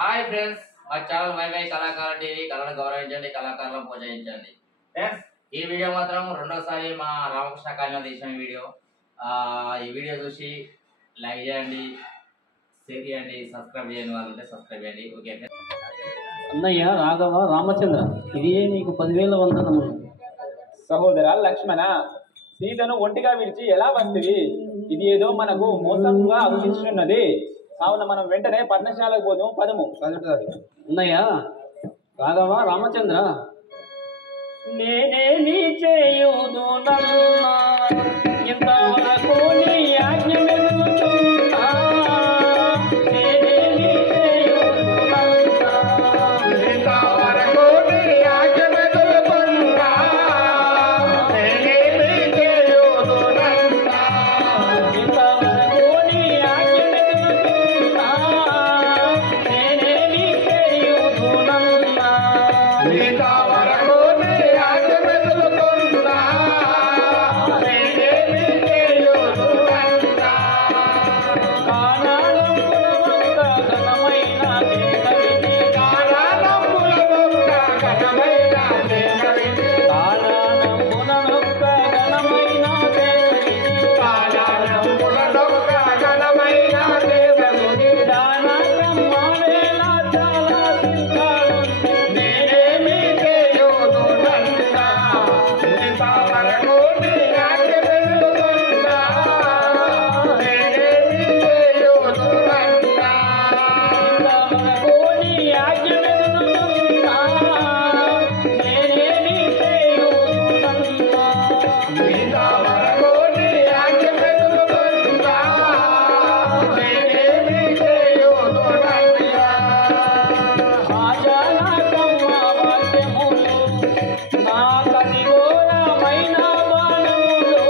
Hi friends, మా channel my కళాకార TV కళను గౌరవించండి, కళాకారులను ప్రోత్సహించండి. ఫ్రెండ్స్, ఈ వీడియో మాత్రం రెండోసారి మా రామకృష్ణ కాలనీలో తీసిన వీడియో. ఈ వీడియో చూసి లైక్ చేయండి, షేర్ చేయండి, సబ్స్క్రైబ్ చేయని వాళ్ళు ఉంటే సబ్స్క్రైబ్ చేయండి. ఓకే అన్నయ్య రాఘవ రామచంద్ర, ఇది నీకు 10,000 వందనములు. సహోదర లక్ష్మణ, సీతను ఒంటిగా విడిచి ఎలా వస్తుంది? ఇది ఏదో మనకు మోసంగా అనిపిస్తున్నది. కావున మనం వెంటనే పర్ణశాలకు పోదాం. పదము. అన్నయ్య రాఘవ రామచంద్ర, నేనేమి చేయుదు నన్నా, ఇంతవరకు నీ ఆజ్ఞ మెదులుతున్నా. నేనేమి చేయుదు నన్నా, ఇంతవరకు నీ ఆజ్ఞ మెదులుతున్నా. నేనేమి చేయుదు నన్నా. ఇంతవరకు నీ ఆజ్ఞ మెదులుతున్నా. నేనేమి చేయుదు నన్నా. ఇంతవరకు నీ ఆజ్ఞ మెదులుతున్నా. నేనేమి చేయుదు నన్నా. కానాలంబున ఘనమైన దేవరిని, కారణముల ఒక్క ఘనమైన దేవరిని. కానాలంబున ఘనమైన దేవరిని, కారణముల ఒక్క ఘనమైన దేవరిని. దానకమ్మవేళ చాలా చింతలుంది. నేనేమి చేయుదు నన్నా. ఇంతవరకు నీ ఆజ్ఞ మెదులుతున్నా. నేనేమి చేయుదు నన్నా. ఇంతవరకు నీ ఆజ్ఞ మెదులుతున్నా. నేనేమి చేయుదు నన్నా. ఇంతవరకు నీ ఆజ్ఞ మెదులుతున్నా. నేనేమి చేయుదు నన్నా. ఆజానకమ్మ వాక్యములు నా కదిగోరమైన బాణములు.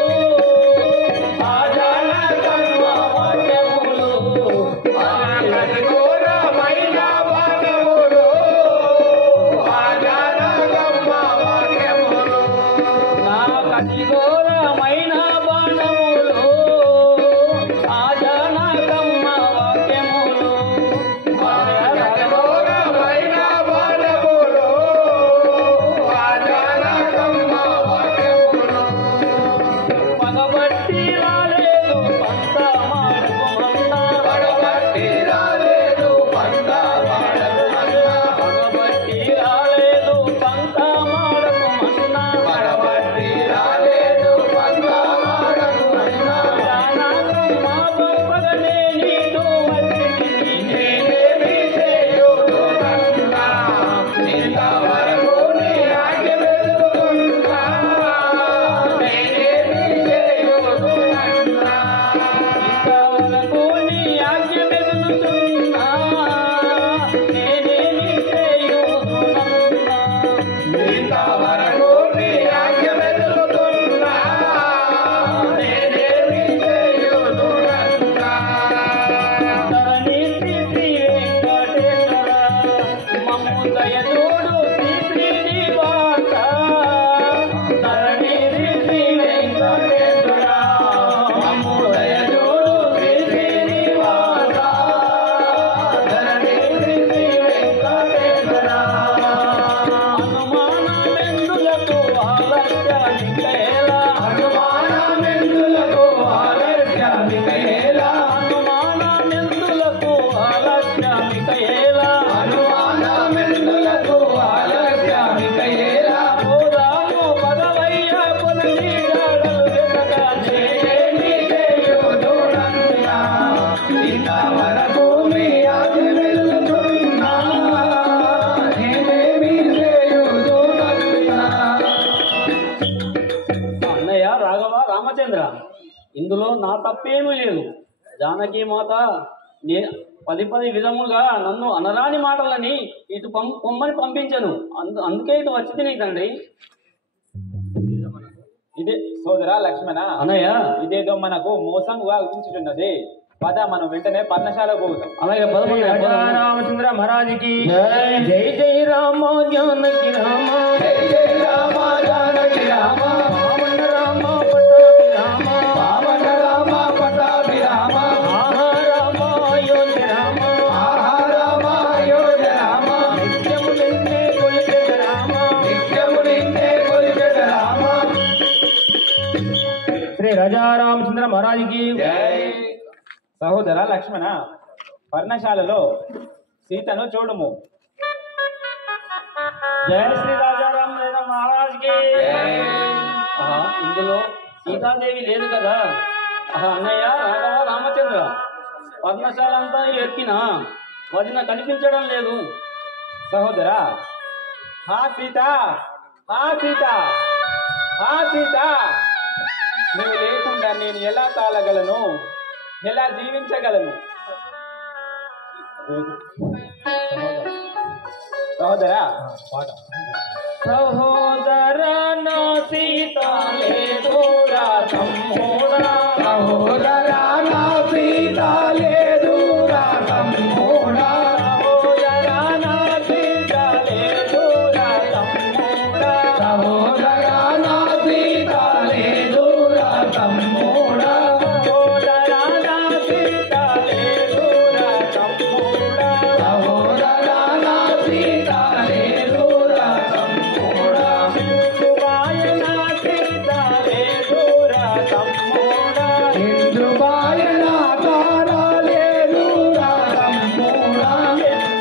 ఆజానకమ్మ వాక్యములు ఘోరమైన వాక్యములు. ఆజానకమ్మ వాక్యములు. నా కదిగోరమైన బాణములు. ఆజానకమ్మ వాక్యములు ఘోరమైన వాక్యములు. ఆజానకమ్మ వాక్యములు. పగబట్టి రాలేదు పంత మార్గమన్నా. పగబట్టి రాలేదు పంట వాడకుమన్నా. పగబట్టి రాలేదు పంత మార్గమన్నా. పగబట్టి రాలేదు పంట వాడకుమన్నా. జానకమ్మ పంపగనే నీతో వచ్చితిని. నేనేమి చేయుదు నన్నా. ఇంతవరకు నీ ఆజ్ఞ మెదులుతున్నా. నేనేమి చేయుదు నన్నా. ఇంతవరకు నీ ఆజ్ఞ మెదులుతున్నా. నేనేమి చేయుదు నన్నా. ఇంతవరకు నీ ఆజ్ఞ మెదులుతున్నా. నేనేమి చేయుదు నన్నా. ధరణి శ్రీ వెంకటేశ్వర, మమ్ము దయచూడు శ్రీ శ్రీనివాస. ధరణి శ్రీ వెంకటేశ్వర, మమ్ము దయచూడు శ్రీ శ్రీనివాస. ధరణి శ్రీ వెంకటేశ్వర. అనుమానమెందులకు ఆలస్యానికేలా. అనుమానమెందులకు ఆలస్యానికేలా. అనుమానమెందులకు ఆలస్యానికేలా. అనుమానమెందులకు ఆలస్యానికేలా. పోదాము పదవయ్య పొలది గాడలు వెతగా. నేనేమి చేయుదు నన్నా. ఇంతవరకు నీ ఆజ్ఞ మెదులుతున్నా. నేనేమి చేయుదు నన్నా. అన్నయ్య రాఘవ రామచంద్ర, ఇందులో నా తప్పేమీ లేదు. జానకి మాత పది విధములుగా నన్ను అనరాని మాటలని ఇటు పొమ్మని పంపించను. అందుకే ఇటు వచ్చి తిని తండ్రి. ఇదే సోదర లక్ష్మణ, అన్నయ్య ఇదేదో మనకు మోసంగా అనిపించుతున్నది. పద మనం వెంటనే పర్ణశాలకు పోదాం. అలాగే రామచంద్ర మహారాజుకి జై జై రామ జానకి రామ. జై జై రామ జానకి రామ. పావన రామ పట్టాభి రామ. పావన రామ పట్టాభి రామ. ఆహా రామ అయోధ్య రామ. ఆహా రామ అయోధ్య రామచంద్ర మహారాజుకి సహోదర లక్ష్మణ, పర్ణశాలలో సీతను చూడుము. జయ శ్రీ రాజా రామచంద్ర మహారాజుకి. ఇందులో సీతాదేవి లేదు కదా. అన్నయ్య రాఘవ రామచంద్ర, పద్మశాల అంతా ఎక్కిన వదిన కనిపించడం లేదు. సహోదర, హా సీత, హా సీత, హా సీత, నువ్వు లేకుండా నేను ఎలా తాళగలను, ఎలా జీవించగలను? సహోదరా సహోదర నా సీత లేదురా తమ్ముడా, సహోదరా నా సీత లేదురా తమ్ముడా, సహోదర నా సీత లేదురా తమ్ముడా, సహోదరా నా సీత లేదురా తమ్ముడా, సహోదర నా సీత లేదురా తమ్ముడా, సహోదరా నా సీత లేదురా తమ్ముడా, శివాయ నా సీత లేదురా తమ్ముడా, ఇంద్రుబాయ నా తార లేదురా తమ్ముడా,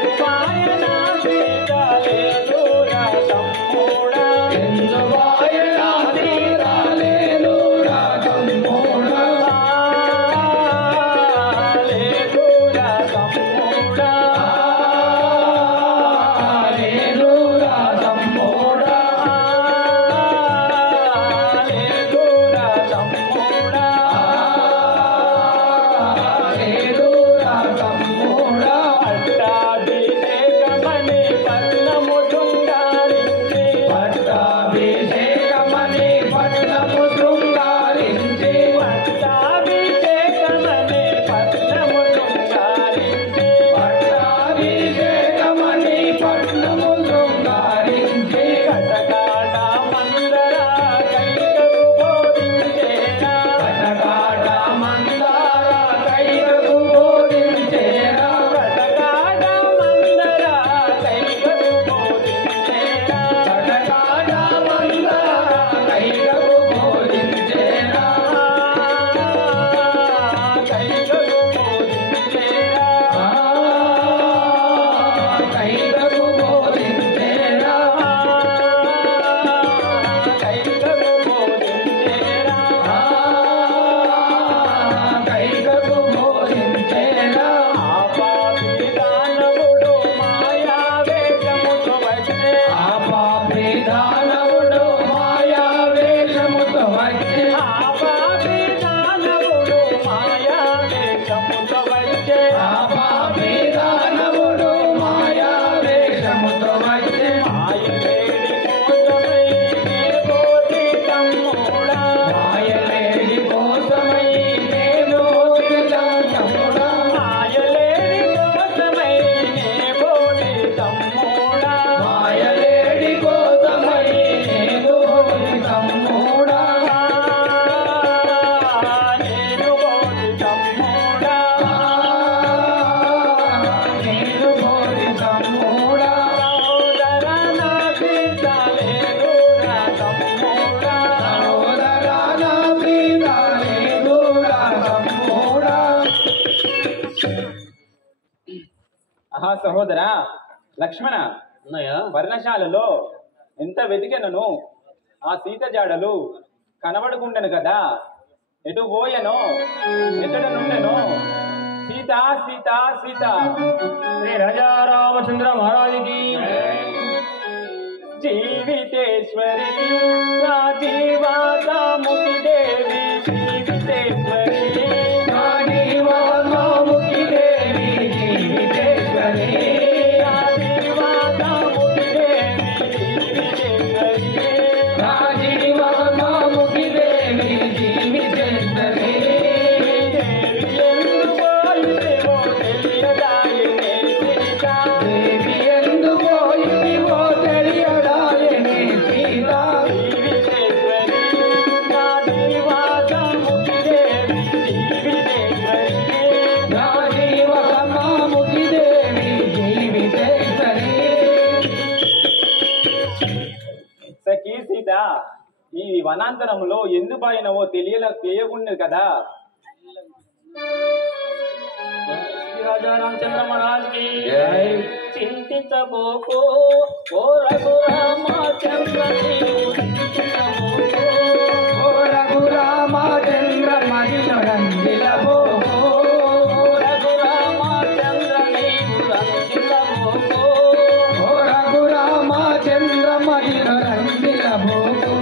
శివాయ నా సీత లేదురా తమ్ముడా, ఇంద్రుబాయ నా తీర లేదురా తమ్ముడా, లేదురా తమ్ముడా, లేదురా తమ్ముడా, లేదురా తమ్ముడా, లేదురా తమ్ముడా, పట్టాభిషేకమని పట్నము శృంగారించి, పట్టాభిషేకమని పట్నము శృంగారించి, పట్టాభిషేకమని పట్నము శృంగారించి, పట్టాభిషేకమని పట్నము శృంగారించి, కటకాట మందర కైకకు బోధించేనా, కటకాట మందార కైకకు బోధించేరా, కటకాట మందర కైకకు బోధించేనా, కటకాట మందార కైకకు బోధించేరా, కైకకు బోధించేనా, కైకకు బోధించేరా, కైకకు బోధించేనా, కైకకు బోధించేరా, ఆపాపి దానవుడు మాయా వేషముతో వచ్చే, ఆ పాపి దానవుడు మాయా వేషముతో వచ్చి, ఆపాపి దానవుడు మాయా వేషముతో వచ్చే, ఆ పాపి దానవుడు మాయా వేషముతో వచ్చి, మాయలేడి కోసమై నే కోటి తమ్ముడా, మాయలేడి కోసమై నేను తమ్ముడా, మాయలేడి కోసమై నే కోటి తమ్ముడా, మాయలేడి కోసమై నేను తమ్ముడా, నేను కోటి తమ్ముడా, నేను కోరి తమ్ముడా, సహోదర నా సీత లేదురా తమ్ముడా, సహోదరా నా సీత లేదురా తమ్ముడా, ఆహా సహోదర లక్ష్మణ, అన్నయ్య పర్ణశాలలో ఎంత వెతికెనను ఆ సీత జాడలు కనబడుకుండెను కదా. ఎటు పోయెనో, ఎక్కడ నుండెనో? సీత సీత సీత. శ్రీ రాజా రామచంద్ర మహారాజుకి. జీవితేశ్వరి రాజీవాసాముఖి దేవి, జీవితేశ్వరి రాజీవాసాముఖి దేవి, జీవితేశ్వరి, రాజీవాసాముఖి దేవి, జీవితేశ్వరి. రాజీవాసాముఖి దేవి, జీవితేశ్వరి, దేవి ఎందుకో తెలియదాయనే సీత. దేవి వనాంతరంలో ఎందుకు పోయినవో తెలియకున్నది కదా. రాజా రామచంద్ర మహారాజ్ కి చింతించబోకు ఓ రఘురామచంద్ర నీవు చింతించబోకు ఓ రఘురామచంద్ర మదిలో రంజిలబోకు ఓ రఘురామచంద్ర నీవు రంజిలబోకు ఓ రఘురామచంద్ర మదిలో రంజిలబోకు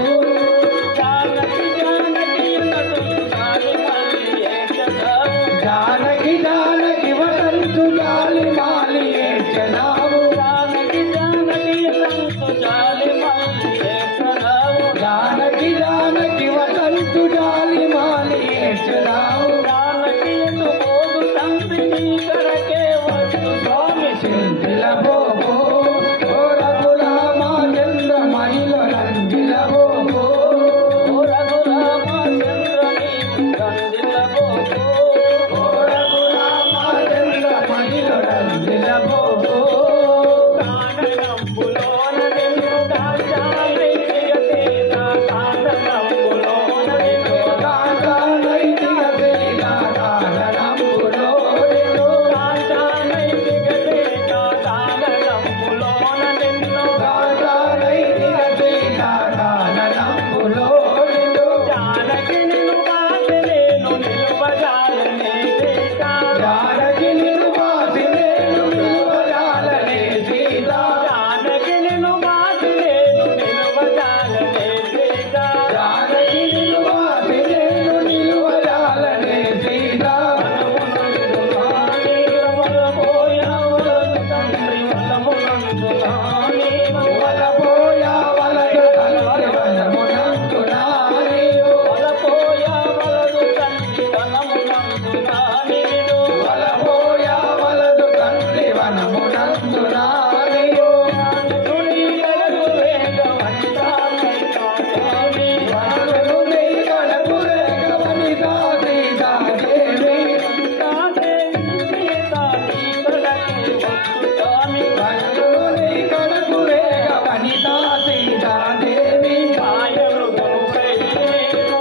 జానకి జానకి నటులు జాలి మల్లి ఏడ్చదావు జానకి జానకి వసంతు జాలి మాలి ఏడ్చదావు జానకి జానకి నంతు జాలి మల్లి ఏడ్చదావు జానకి జానకి వసంతు జాలి మాలి ఏడ్చదావు జానకి ఎటు పోదు తండ్రి నీ కరకే వచ్చు స్వామి చింతిలబోకు ఓ రఘురామచంద్ర మదిలో రంజిలబోకు ఓ రఘురామచంద్ర నీవు రంజిల్లబోకు ఓ రఘురామచంద్ర మదిలో రంజిలబోకు కానకంబులోన నిన్ను కాచాలి ప్రియసేన కానకంబులోన నిన్ను కాంతానైతిక సేన కాననంబులో నిన్ను కాచానైతిక సేన కానకంబులోన నిన్ను కాంతానైతిక సేన కాననంబులో నిన్ను జానకి నిన్ను కాచి నేను నిలువజాలనే సీత జానకి నిన్ను బాసి నేను నిలువజాలనే సీత జానకి నిన్ను కాచి నేను నిలువజాలనే సీత జానకి నిన్ను బాసి నేను నిలువజాలనే సీత వలపోయా వలదు తండ్రి వనమునందునా నీవు వలపోయా వలదు తండ్రి వనమునందునా నీవు వనమును నీ కడకు రేగ వనితా సీతాదేవి వనమును నీ కడకు రేగ వనితా సీతాదేవి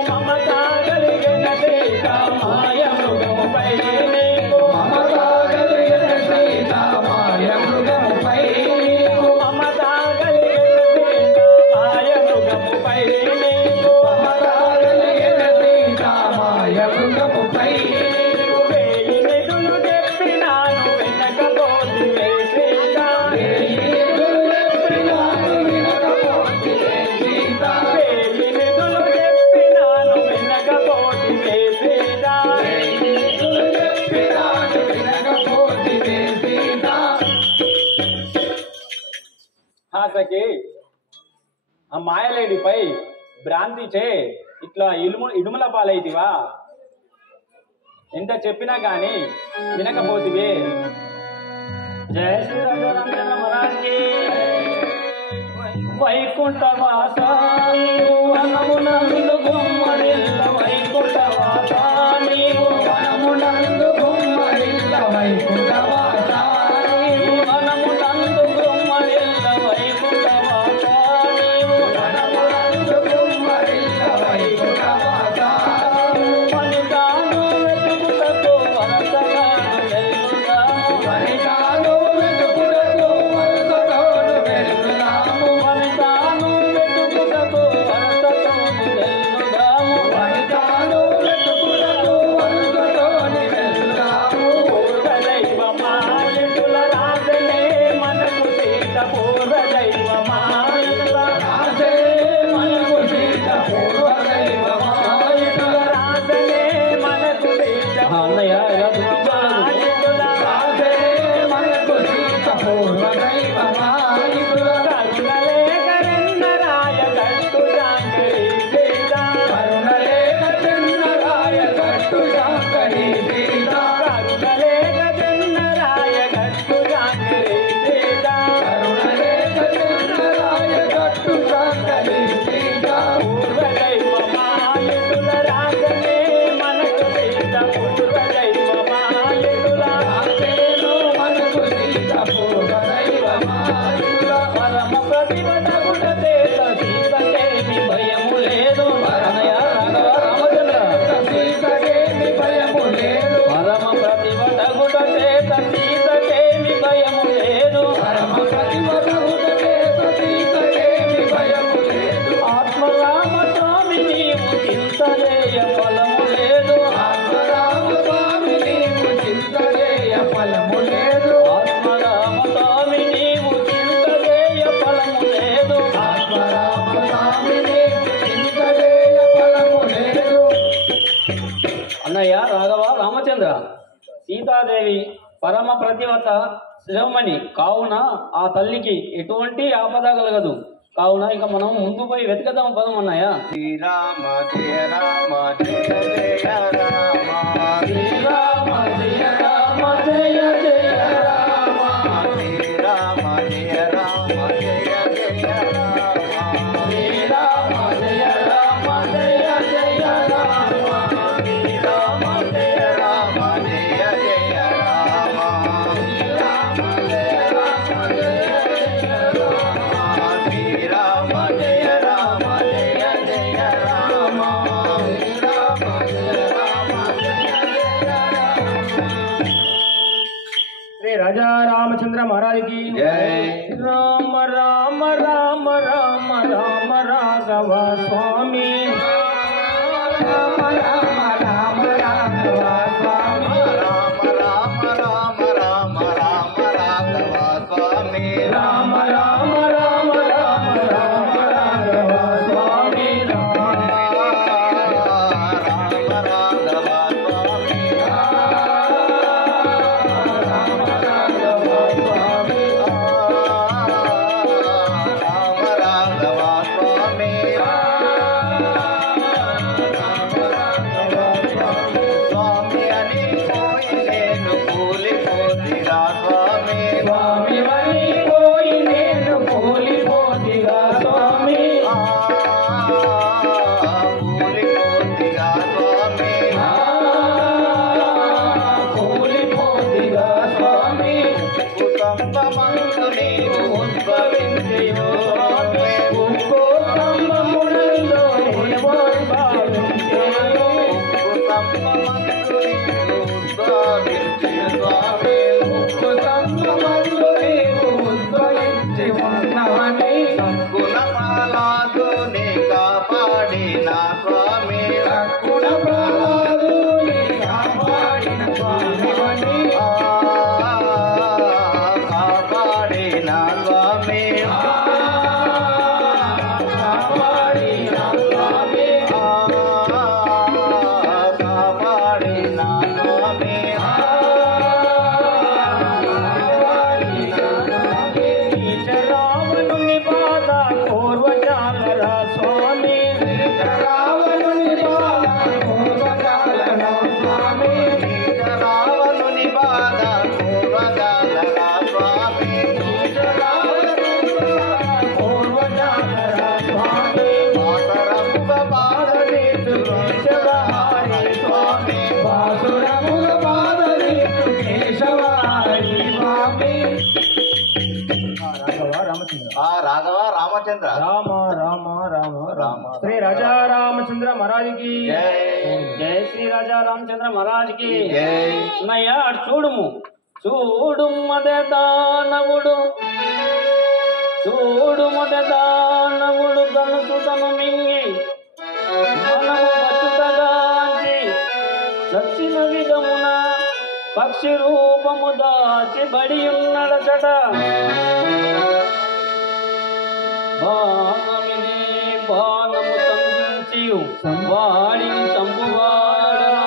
మమతా కలిగిన సీత మాయ మృగముపై నీకు మమతా కలిగిన సీత మాయ మృగముపై నీకు ఎదురు చెప్పినాను వినకపోతివే సీత ఎదురు చెప్పినాను వినకపోతివే సీత సఖి ఆ మాయలేడిపై భ్రాంతి చే ఇట్లా ఇడుముల పాలైతివా? ఎంత చెప్పినా గాని వినకపోతివే. జయ శ్రీ రామచంద్ర మహారాజ్ కి వైకుంఠవాస నీవు వనమునందు గుమ్మడిల్ల వైకుంఠవాస నీవు వనమునందు గుమ్మడిల్ల వైకుంఠవాస నీవు వనమునందు గుమ్మడిల్ల వైకుంఠవాస నీవు వనమునందు గుమ్మడిల్ల వైకుంఠవాస మనితాను వెతుకుటకు వరసగాను వెలుగుదాము వనితాను వెతుకుటకు వరసతోను వెలుగుదాము మనితాను వెతుకుటకు వరసతోను వెలుగుదాము వనితాను వెతుకుటకు వరసతోని వెలుగుదాము పూర్వదైవమాయుతుల రాజనే మనకు సీత పూర్వదైవమాయుతుల రాసే మనకు సీత పూర్వదైవమాయుతుల రాజనే మనకు సీత అన్నయ్య ఇలా పూర్వదైవమాయుతుల రాసే మనకు సీత పూర్వదైవమాయుతుల కరుణలేఖరెన్నరాయ గట్టు శాంకరి సీత కరుణలేఖ చెన్నరాయ గట్టు శాంకరి సీత కరుణలేఖరెన్నరాయ గట్టు శాంకరి సీత కరుణలేఖ చెన్నరాయ గట్టు శాంకరి సీత పూర్వదైవమాయుతుల రాజనే మనకు సీత పూర్వదైవమాయుతుల రాసేను మనకు సీత పూర్వదైవమాయుతుల పరమ ప్రతిభ తగుట చేత సీతకేమి భయము లేదు సీతాదేవి పరమ ప్రతివత శిరోమణి కావున ఆ తల్లికి ఎటువంటి ఆపద కలగదు. కావున ఇక మనం ముందు పోయి వెతకదాం పదం అన్నయ్య. శ్రీరామ జయ రామ జయ జయ రామ శ్రీరామ జయ రామ జయ జయ రామ శ్రీరామ జయ రామ జయ జయ రామ శ్రీరామ జయ రామ జయ జయ రామ శ్రీరామ జయ రామ జయ జయ రామ శ్రీరామ జయ రామ జయ జయ రామ శ్రీ రాజా రామచంద్ర మహారాజ్కి జై రామ రామ రామ రామ రామ రాఘవ స్వామి రామ రామ రామ రాఘవ స్వామి రామ రామ రామ రామ రామ రాఘవ స్వామి రామ రామ రామ రామ రామ రాఘవ స్వామి రామ రాఘవ స్వామి రామ రాఘవ స్వామి స్వామి అని పోయి నేను కూలిపోతిరా స్వామి స్వామి వని పోయి నేను కూలిపోతిగా స్వామి కూలిపోతిగా స్వామి కూలిపోతిగా స్వామి కుటుంబమందు నీవు ఉద్భవించియో స్వామి ఇంకో స్తంభములలో భావించేను కుటుంబమందు నీవు ఉద్భవించియో స్వామి స్తంభములు నీవు ఉద్భవించి ఉన్నావని గుణపాలాదు నీ కాపాడిన స్వామి గుణప్రభాదు నీ కాపాడిన స్వామివని కాపాడిన స్వామి కాపాడిన స్వామి కాపాడిన స్వామి రావణుని పాద పూర్వజాలర స్వామి రావణుని పాద పూర్వజాలర స్వామి రావణుని బాధ పూర్వగాల స్వామి పూర్వజాలర స్వామి మాతరంబ బాధ కేశవహారి స్వామి వాసురముల పాదరి కేశవారి స్వామి రాఘవ రామచంద్ర రాఘవ రామచంద్ర రామ రామ రామ శ్రీ రాజా రామచంద్ర మహారాజ్కి జై జై శ్రీ రాజా రామచంద్ర మహారాజ్కి జై అన్నయ్య అటు చూడుము చూడు మదే దానవుడు చూడు మదే దానవుడు గనుసు తను మింగి మనము బతుకగాంచి చచ్చిన విధమున పక్షి రూపము దాచి బడి ఉన్నడచట బాణమిది బాణము సంధించి వాడిని చంపువాడను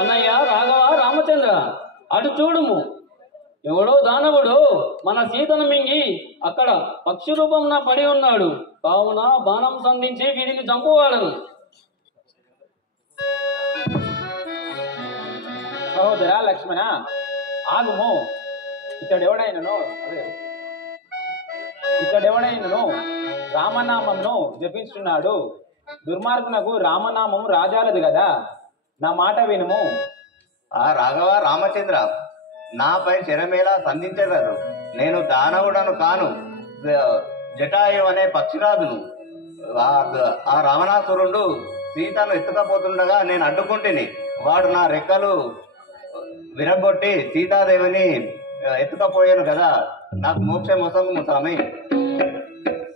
అన్నయ్య రాఘవ రామచంద్ర అటు చూడుము ఎవడో దానవుడు మన సీతను మింగి అక్కడ పక్షి రూపంన పడి ఉన్నాడు. కావున బాణం సంధించి వీడిని చంపువాడను. సహోదరా లక్ష్మణ ఆగుము. ఇతడెవడైనను రామనామంను జపించున్నాడు. దుర్మార్గునకు రామనామం రాజాలది కదా. నా మాట వినుము. రాఘవ రామచంద్ర నాపై శరమేలా సంధించగలరు. నేను దానవుడను కాను, జటాయు అనే పక్షిరాజును. ఆ రావణాసురుడు సీతను ఎత్తుకపోతుండగా నేను అడ్డుకుంటుని. వాడు నా రెక్కలు విరగొట్టి సీతాదేవిని ఎత్తుకపోయాను కదా. నాకు మోక్షం వసంగు స్వామి.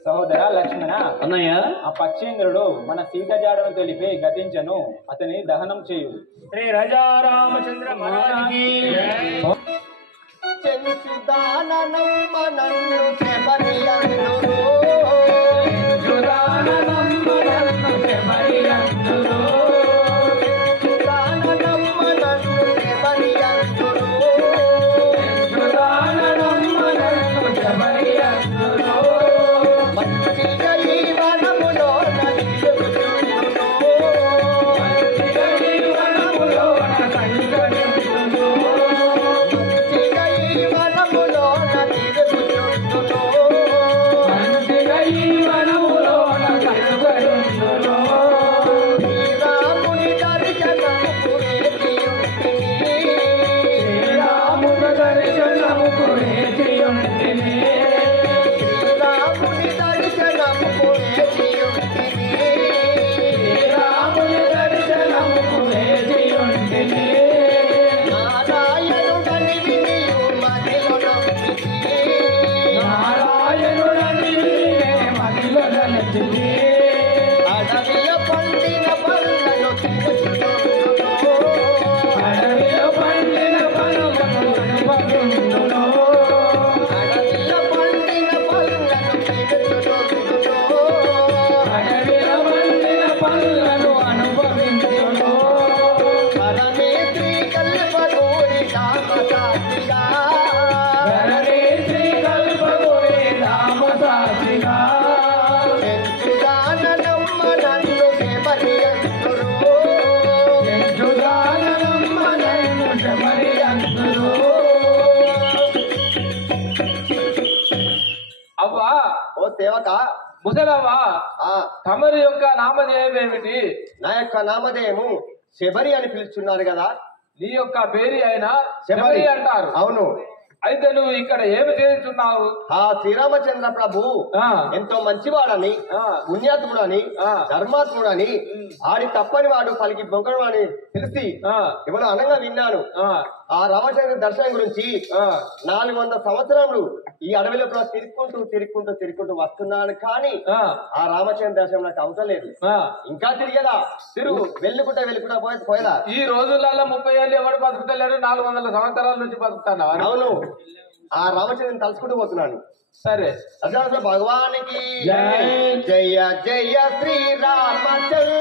సహోదర లక్ష్మణ అన్నయ్య ఆ పక్షేంద్రుడు మన సీత జాడను తెలిపి గతించను. అతని దహనం చేయు. శ్రీ రాజా రామచంద్ర మహారాజుకి అవ్వా ఓ సేవక ముసలవ్వా ఆ తమరి యొక్క నామధేయం ఏమిటి? నా యొక్క నామధేయము శబరి అని పిలుచున్నారు కదా. నీ యొక్క పేరు అయినా శబరి శబరి అంటారు. అవును. అయితే నువ్వు ఇక్కడ ఏమి చేస్తున్నావు? ఆ శ్రీరామచంద్ర ప్రభు ఆ, ఎంతో మంచివాడని, ఆ, పుణ్యాత్ముడని, ఆ. ధర్మాత్ముడని, ఆడి తప్పని వాడు పలికి బొంకడు అని తెలిసి ఆ, ఇవాళ అనంగా విన్నాను. ఆ, ఆ రామచంద్ర దర్శనం గురించి ఆ. 400 సంవత్సరములు ఈ అడవిలో తిరుగుకుంటూ వస్తున్నాను. కానీ ఆ, ఆ రామచంద్ర దర్శనం నాకు అవసరం లేదు. ఆ. ఇంకా తిరిగేదా? తిరుగు. వెళ్ళుకుంటా పోయేదా? ఈ రోజులలో 30 ఏళ్ళు ఎవడు బతుకుతలేడు, 400 సంవత్సరాల నుంచి బతుకుతాను. అవును. ఆ రామచంద్రుని తలుచుకుంటూ పోతున్నాను. సరే, అసలు భగవానికి జై. జయ జయ శ్రీరామచంద్ర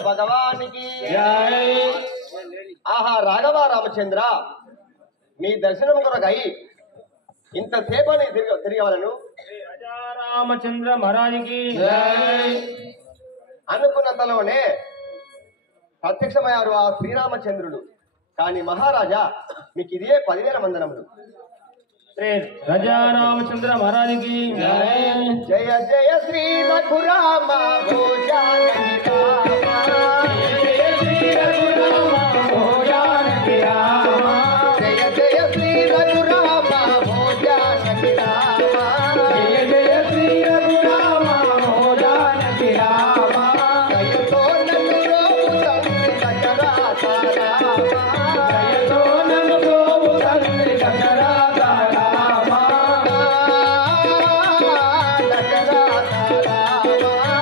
భగవానికి ఆహా రాఘవ రామచంద్ర, మీ దర్శనం కొరకై ఇంతసేపు అని తిరగవలను రామచంద్ర మహారాజుకి అనుకున్నంతలోనే ప్రత్యక్షమయ్యారు ఆ శ్రీరామచంద్రుడు. కానీ మహారాజా, మీకు ఇదే 10,000 వందనములు. రాజా రామచంద్ర మహారాజుకి జయ జయ శ్రీ రఘురామ ఓ జానకి రామ. జయ జయ శ్రీ రఘురామ ఓ జానకి రామ. జయ జయ శ్రీ రఘురామ ఓ జానకి రామ. జయ జయ శ్రీ రఘురామ ఓ జానకి రామ. దయతో నన్ను ప్రోవు తండ్రి దశరథ రామ. దయతో నన్ను ప్రోవు తండ్రి దశరథ రామ. దశరథ రామ.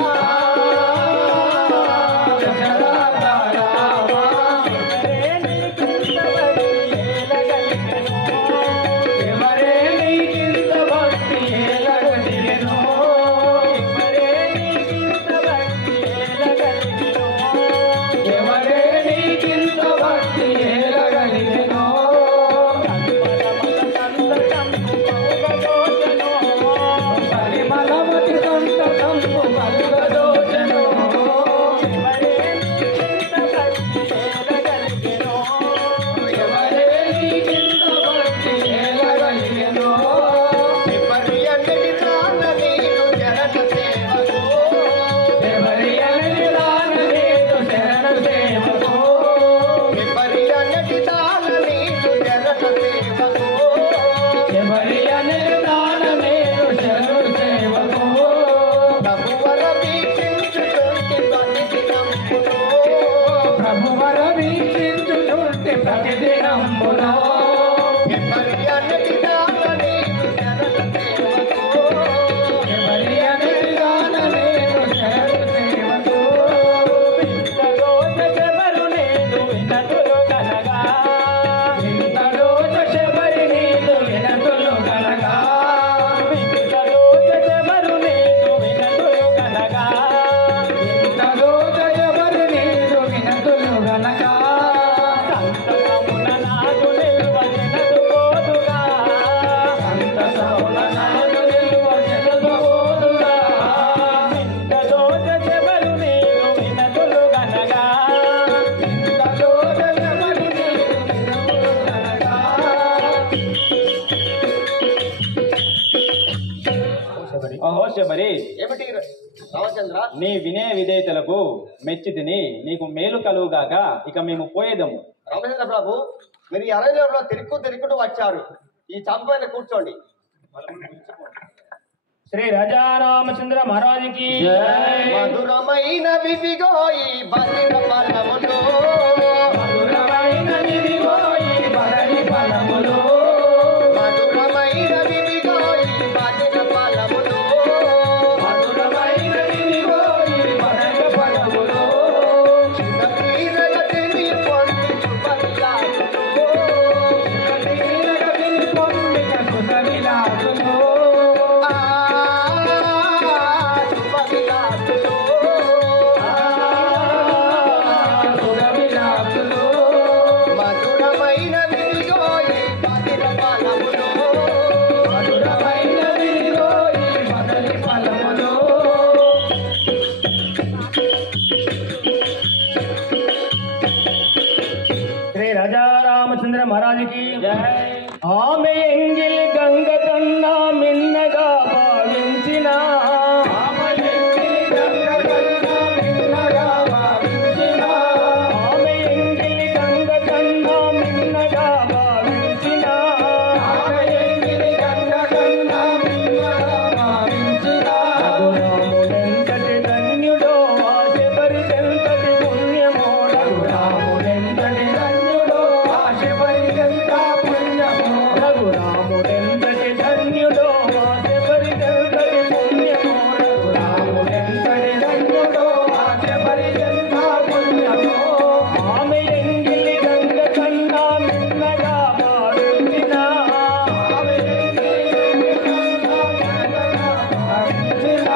ఓహో శబరి, ఏమిటి రామచంద్ర? నీ వినయ విధేయతలకు మెచ్చి తిని నీకు మేలు కలుగుగాక. ఇక మేము పోయేదము. రామచంద్ర ప్రభు, మీరు ఈ అరణ్యంలో తిరుగుతూ వచ్చారు. ఈ చాప పైన కూర్చోండి. శ్రీ రాజా రామచంద్ర మహారాజుకి మధురమైన విధిగో ఈ బదిర ఫలములు, మధురమైన విధిగో ఈ బదిర ఫలములు, మధురమైన విధిగో ఈ బదిర ఫలములు, మధురమైన విధిగో ఈ బదిర ఫలములు, చిన్నీరగతిని పొంది శుభవిలాసులు, చిన్నీరగతిని పొంది శుభవిలాసులు, మధురమైన విధిగో ఈ బదిర ఫలములు, మధురమైన విధిగో ఈ బదిర ఫలములు. శ్రీ రాజా రామచంద్ర మహారాజుకి ఆమె ఎంగిలి గంగ కన్నా మిన్నగా భావించిన ఆమె ఎంగిలి గంగ కన్నా మిన్నగా భావించిన, ఆమె ఎంగిలి గంగ కన్నా మిన్నగా భావించిన ఆమె ఎంగిలి గంగ కన్నా మిన్నగా భావించిన, రఘురాముడెంతటి ధన్యుడో ఆశపరితెంతటి పుణ్యమో రాముడెంతటి ధన్యుడో ఆశపరిగంత పుణ్యమో, రఘురాముడెంతటి ధన్యుడో ఆశపరితెంతటి పుణ్యమో రాముడెంతటి ధన్యుడో ఆశపరిగంత పుణ్యమో, ఆమె ఎంగిలి గంగ కన్నా మిన్నగా భావించిన ఆమె ఎంగిలి గంగ కన్నా భావించిన,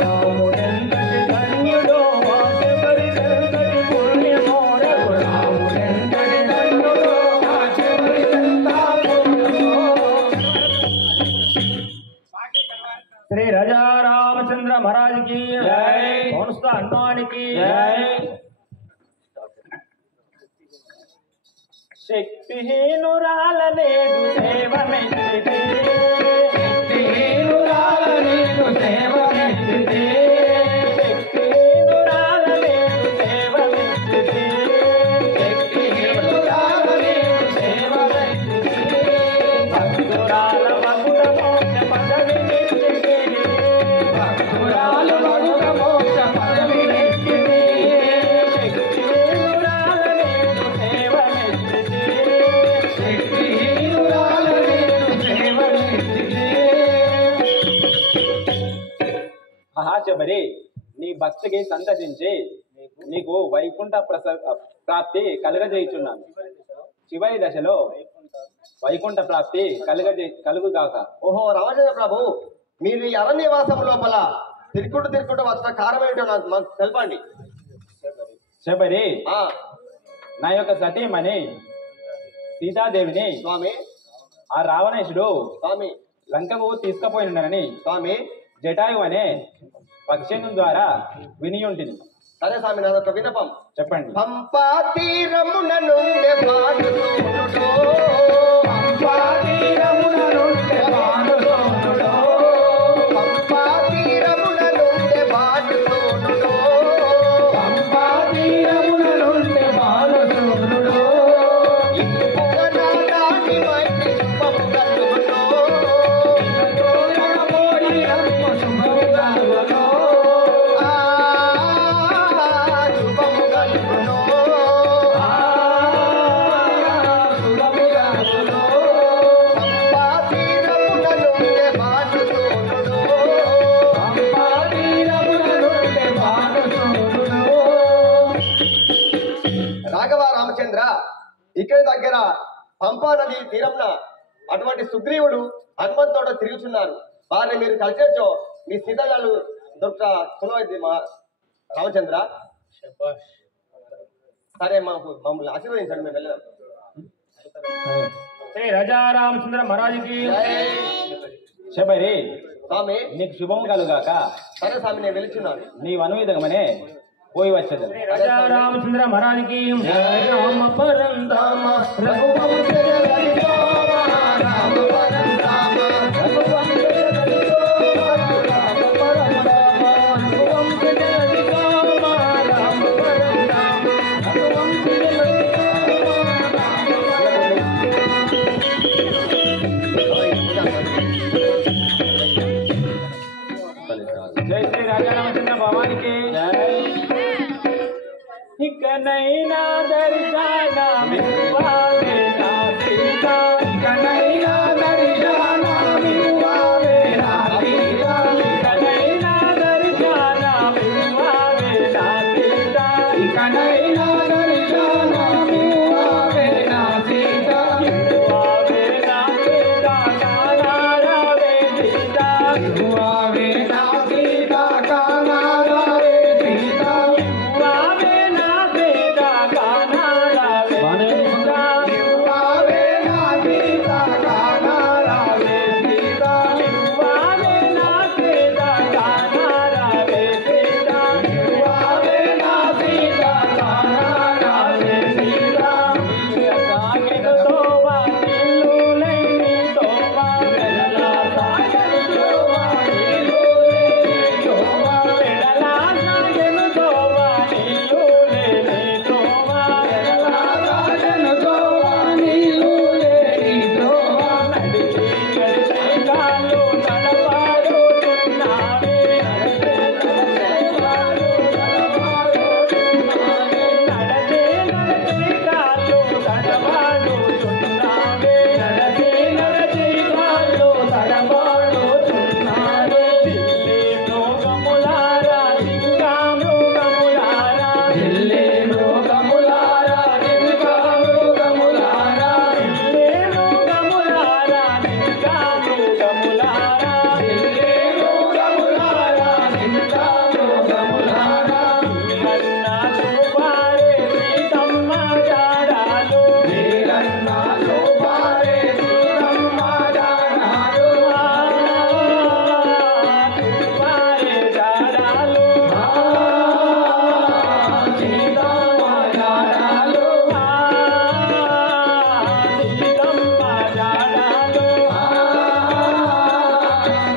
రఘురాముడెంతటి ధన్యుడో ఆశపరితెంతటి పుణ్యమో రాముడెంతటి ధన్యుడో ఆశపరిగంత పుణ్యమో. శ్రీ రాజా రామచంద్ర మహారాజుకి సంస్థ హనుమానికి శక్తిహీనురాల నేడు సేవ మెచ్చితే, శక్తిహీనురాల నీకు సేవ మెచ్చితే, శక్తిహీనురాల నేడు సేవ మెచ్చితే, శక్తిహీనురాల నీకు సేవ మెచ్చితే, భక్తురాల మగుడ మోక్ష పదవి మెచ్చితే, భక్తురాల మగుడ మోక్ష పదవి నెక్కితే, శక్తిహీనురాల నేడు సేవ మెచ్చితే, శక్తిహీనురాల నీకు సేవ మెచ్చితే. ఆహా శబరి, నీ భక్తికి సంతసించి నీకు వైకుంఠ ప్రాప్తి కలుగజేయుచున్నాను. చివరి దశలో వైకుంఠ ప్రాప్తి కలుగుగాక. ఓహో రామచంద్ర ప్రభు, మీరు ఈ అరణ్యవాసం లోపల తిరుగుతూ వచ్చిన కారణం ఏంటో మాకు తెలపండి. శబరి, ఆ నా యొక్క సతీమణి సీతాదేవిని స్వామి, ఆ రావణేశుడు స్వామి, లంకకు తీసుకుపోయినని స్వామి. జటాయు అనే పక్షిని ద్వారా వినియుంటిని. సరే స్వామి, నాదొక విన్నపం. చెప్పండి. పంపా తీరమున నుండి బాలుడు, పంపా తీరమున నుండి బాలుడు, పంపా తీరమున నుండి బాలుడు, పంపా తీరమున నుండి బాలుడు, ఇంపుగనాదాని మైత్రి శుభము కలుగును, ఇంపుగనమోడి రమ్ము శుభము కలుగును, శుభము కలుగును, శుభము కలుగును. పంపా తీరమున నుండి బాలుడు, పంపా తీరమున నుండి బాలుడు. రాఘవ రామచంద్ర, ఇక్కడి దగ్గర పంపా నది తీరంన అటువంటి సుగ్రీవుడు హనుమంతుడు తిరుగుతున్నారు. వారిని మీరు కలిసేచ్చో మీ సీతలు దొరక సులభమైంది మా రామచంద్ర. సరే, మమ్మల్ని ఆశీర్వదించండి, మేము వెళ్ళాం. శ్రీ రాజా రామచంద్ర మహారాజుకి శబరి, స్వామి, నీకు శుభము కలుగాక. సరే స్వామి, నేను వెళుచున్నాను. నీవు అనువిధమనే పోయి వచ్చేది. శ్రీ రాజా రామచంద్ర మహారాజుకి రామ పరంధామ రఘువంశ జగతి సోమ, రామ పరంధామ, రఘువంశ జగతి సోమ, ఇకనైనా దర్శనమివ్వవే నా సీత ఇకనైనా దర్శనమివ్వవే నా సీత ఇకనైనా దర్శనమివ్వవే నా సీత ఇకనైనా దర్శనమివ్వవే నా సీత ఇవ్వవే నా సీత కానారావే సీత ఇవ్వవే నా సీత కానారావే సీత ఇవ్వవే నా సీత కానారావే సీత ఇవ్వవే నా సీత కానారావే సీత ఇవ్వవే నా సీత కానారావే సీత ఇవ్వవే నా సీత కానారావే సీత సాగెడుతో వాటిల్లు లేని తోవా వెడలా సాగెడుతో వాటిల్లు లేని తోవా వెడలా సాగెడుతో వాటిల్లు లేని తోవా వెడలా రాజనుతో నీళ్ళు లేని తోవా నడిచి గడిచి కాళ్ళు తడబారుతున్నావే నడచి నడచి కాళ్ళు తడబారుతున్నావే నడచి నడచి కాళ్ళు తడబారుతున్నావే ఢిల్లీ మృగములారా సింగా మృగములారా ఢిల్లీ మృగములారా జింకా మృగములారా ఢిల్లీ మృగములారా సింగా మృగములారా ఢిల్లీ మృగములారా జింకా మృగములారా వీరన్నా చూపారే సీతమ్మ జాడాలు వీరన్నా శోభారే సీతమ్మ జాడాలు చూపారే జాడాలు సీతమ్మ జాడాలు సీతమ్మ జాడాలు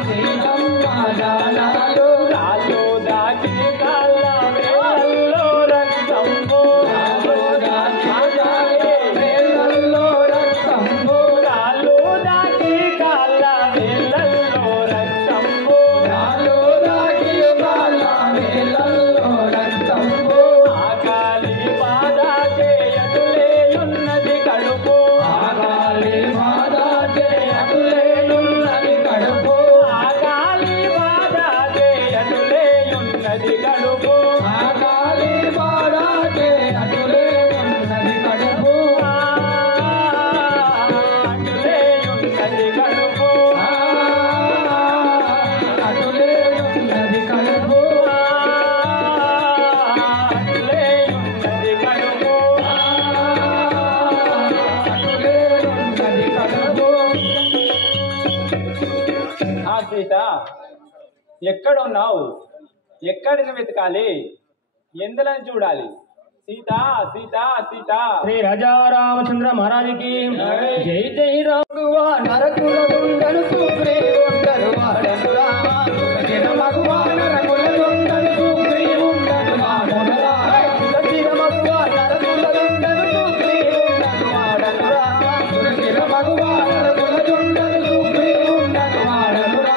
సీతమ్మ జాడాలు రాళ్ళు దాకి కాళ్ళ వేళ్ళల్లో రక్తంబు రాలో దాచాలే వేళ్ళల్లో రక్తంబు రాళ్ళు దాకి కాళ్ళ వేళ్ళల్లో రక్తంబు రాలో దాచి బాల వేళ్ళల్లో రక్తంబు ఆకాలి బాధ చేయతులేయున్నది కడుపు ఆగాలి బాధ చేయతులేనున్నది కడుపు ఆకాలి బాధ చేయతులేయున్నది కడుపు ఆగాలి బాధ చేయతులేనున్నది కడుపు అటులేయున్నది కడుపు అటులేనున్నది కడుపు అటులేయున్నది కడుపు అటులేనున్నది కడుపు ఆ సీత ఎక్కడున్నావు ఎక్కడిని వెతకాలి ఎందులని చూడాలి సీత సీత సీత శ్రీ రాజా రామచంద్ర మహారాజుకి జై జై రామ్ నరకుల దుండను చూపే ఉండరు వాడనురా మగువా నరకుల దుండను చూపే ఉండరు వాడనురా మగువా నరకుల దుండను చూపే ఉండరు వాడనురా మగువా నరకుల దుండను చూపే ఉండరు వాడనురా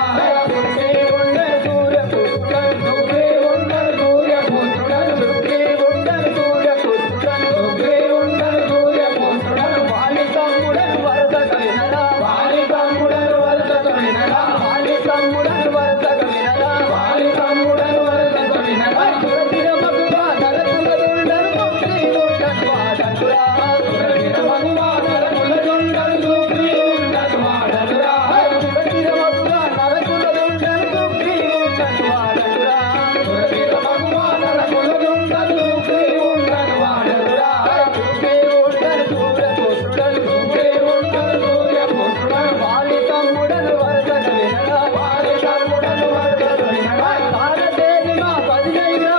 చూపే ఉండరు సూర్యపుత్రుడను చూపే ఉండరు సూర్యపుత్రుడను చూపే ఉండరు సూర్యపుత్రుడను చూపే ఉండరు సూర్యపుత్రుడను వాలి తమ్ముడను వరద కలినరా వాలి తమ్ముడను వరద కలినరా వాలి తమ్ముడను వరద కలినరా వాలి తమ్ముడను వరద కలినరా సురతిర మగువా నరకుల దుండను చూపే ఉండరు వాడనురా సురతిర మగువా నరకుల దుండను చూపే ఉండరు వాడనురా సురతిర మగువా నరకుల దుండను చూపే ఉండరు వాడనురా సురతిర మగువా నరకుల దుండను చూపే ఉండరు వాడనురా చూపే ఉండరు సూర్యపుత్రుడను చూపే ఉండరు సూర్యపుత్రుడను వాలి తమ్ముడను వరద కలినరా వాలి తమ్ముడను వరద కలినరా భారతేని మా పదిహేను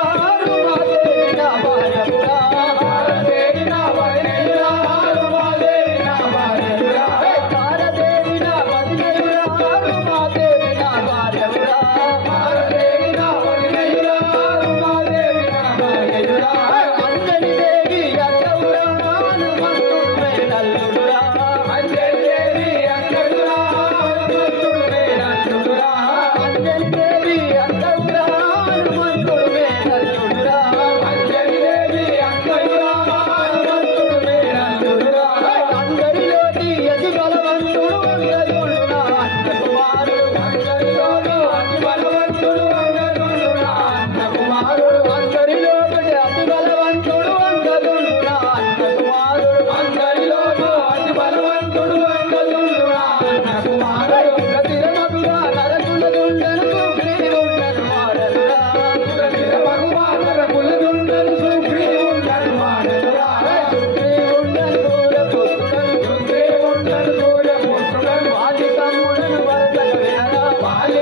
మాదేవి నా భార్యమురా భారతేని నా పదిహేను మాదేవి నా భార్యమురా భారతేని నా పదిహేను మాదేవి నా భార్యమురా భారతేని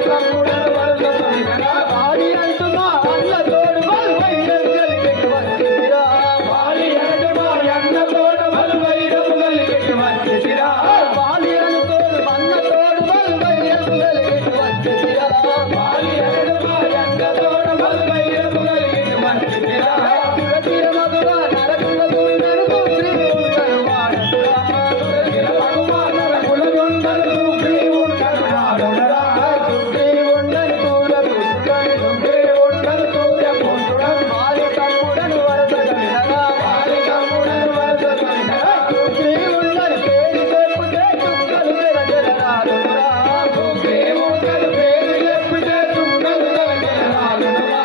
తమ్ముడను వరుసకొనిరా వాడి అంటున్నా అన్న తోడు బలువైరం కలిపెట్టి వచ్చిరా వాడి అంటున్నా అన్న తోడు బలువైరం కలిపెట్టి వచ్చిరా వాడి అను తోడు అన్న తోడు బలువైరం కలిపెట్టి వచ్చిరా వాడి అంటున్నా అన్న తోడు బలువైరం కలిపెట్టి వచ్చిరా తులసిర మధుర నరకుల గుండెను శ్రీ ఉంటారు వాడరా తులసిర భగవాన్ నరకుల గుండెను శ్రీ ఉంటారు వాడరా శ్రీ ఉండని తూర పుట్టుడని శ్రీ ఉండని తూర పుట్టుడని వారి తమ్ముడను వరసగలిగరా వారి తమ్ముడను వరసగలిగరా శ్రీ ఉండని పేరు చెప్పుతే చుక్కలు జరజరాలురా శ్రీ ఉండని పేరు చెప్పుతే చుక్కలు జరజరాలురా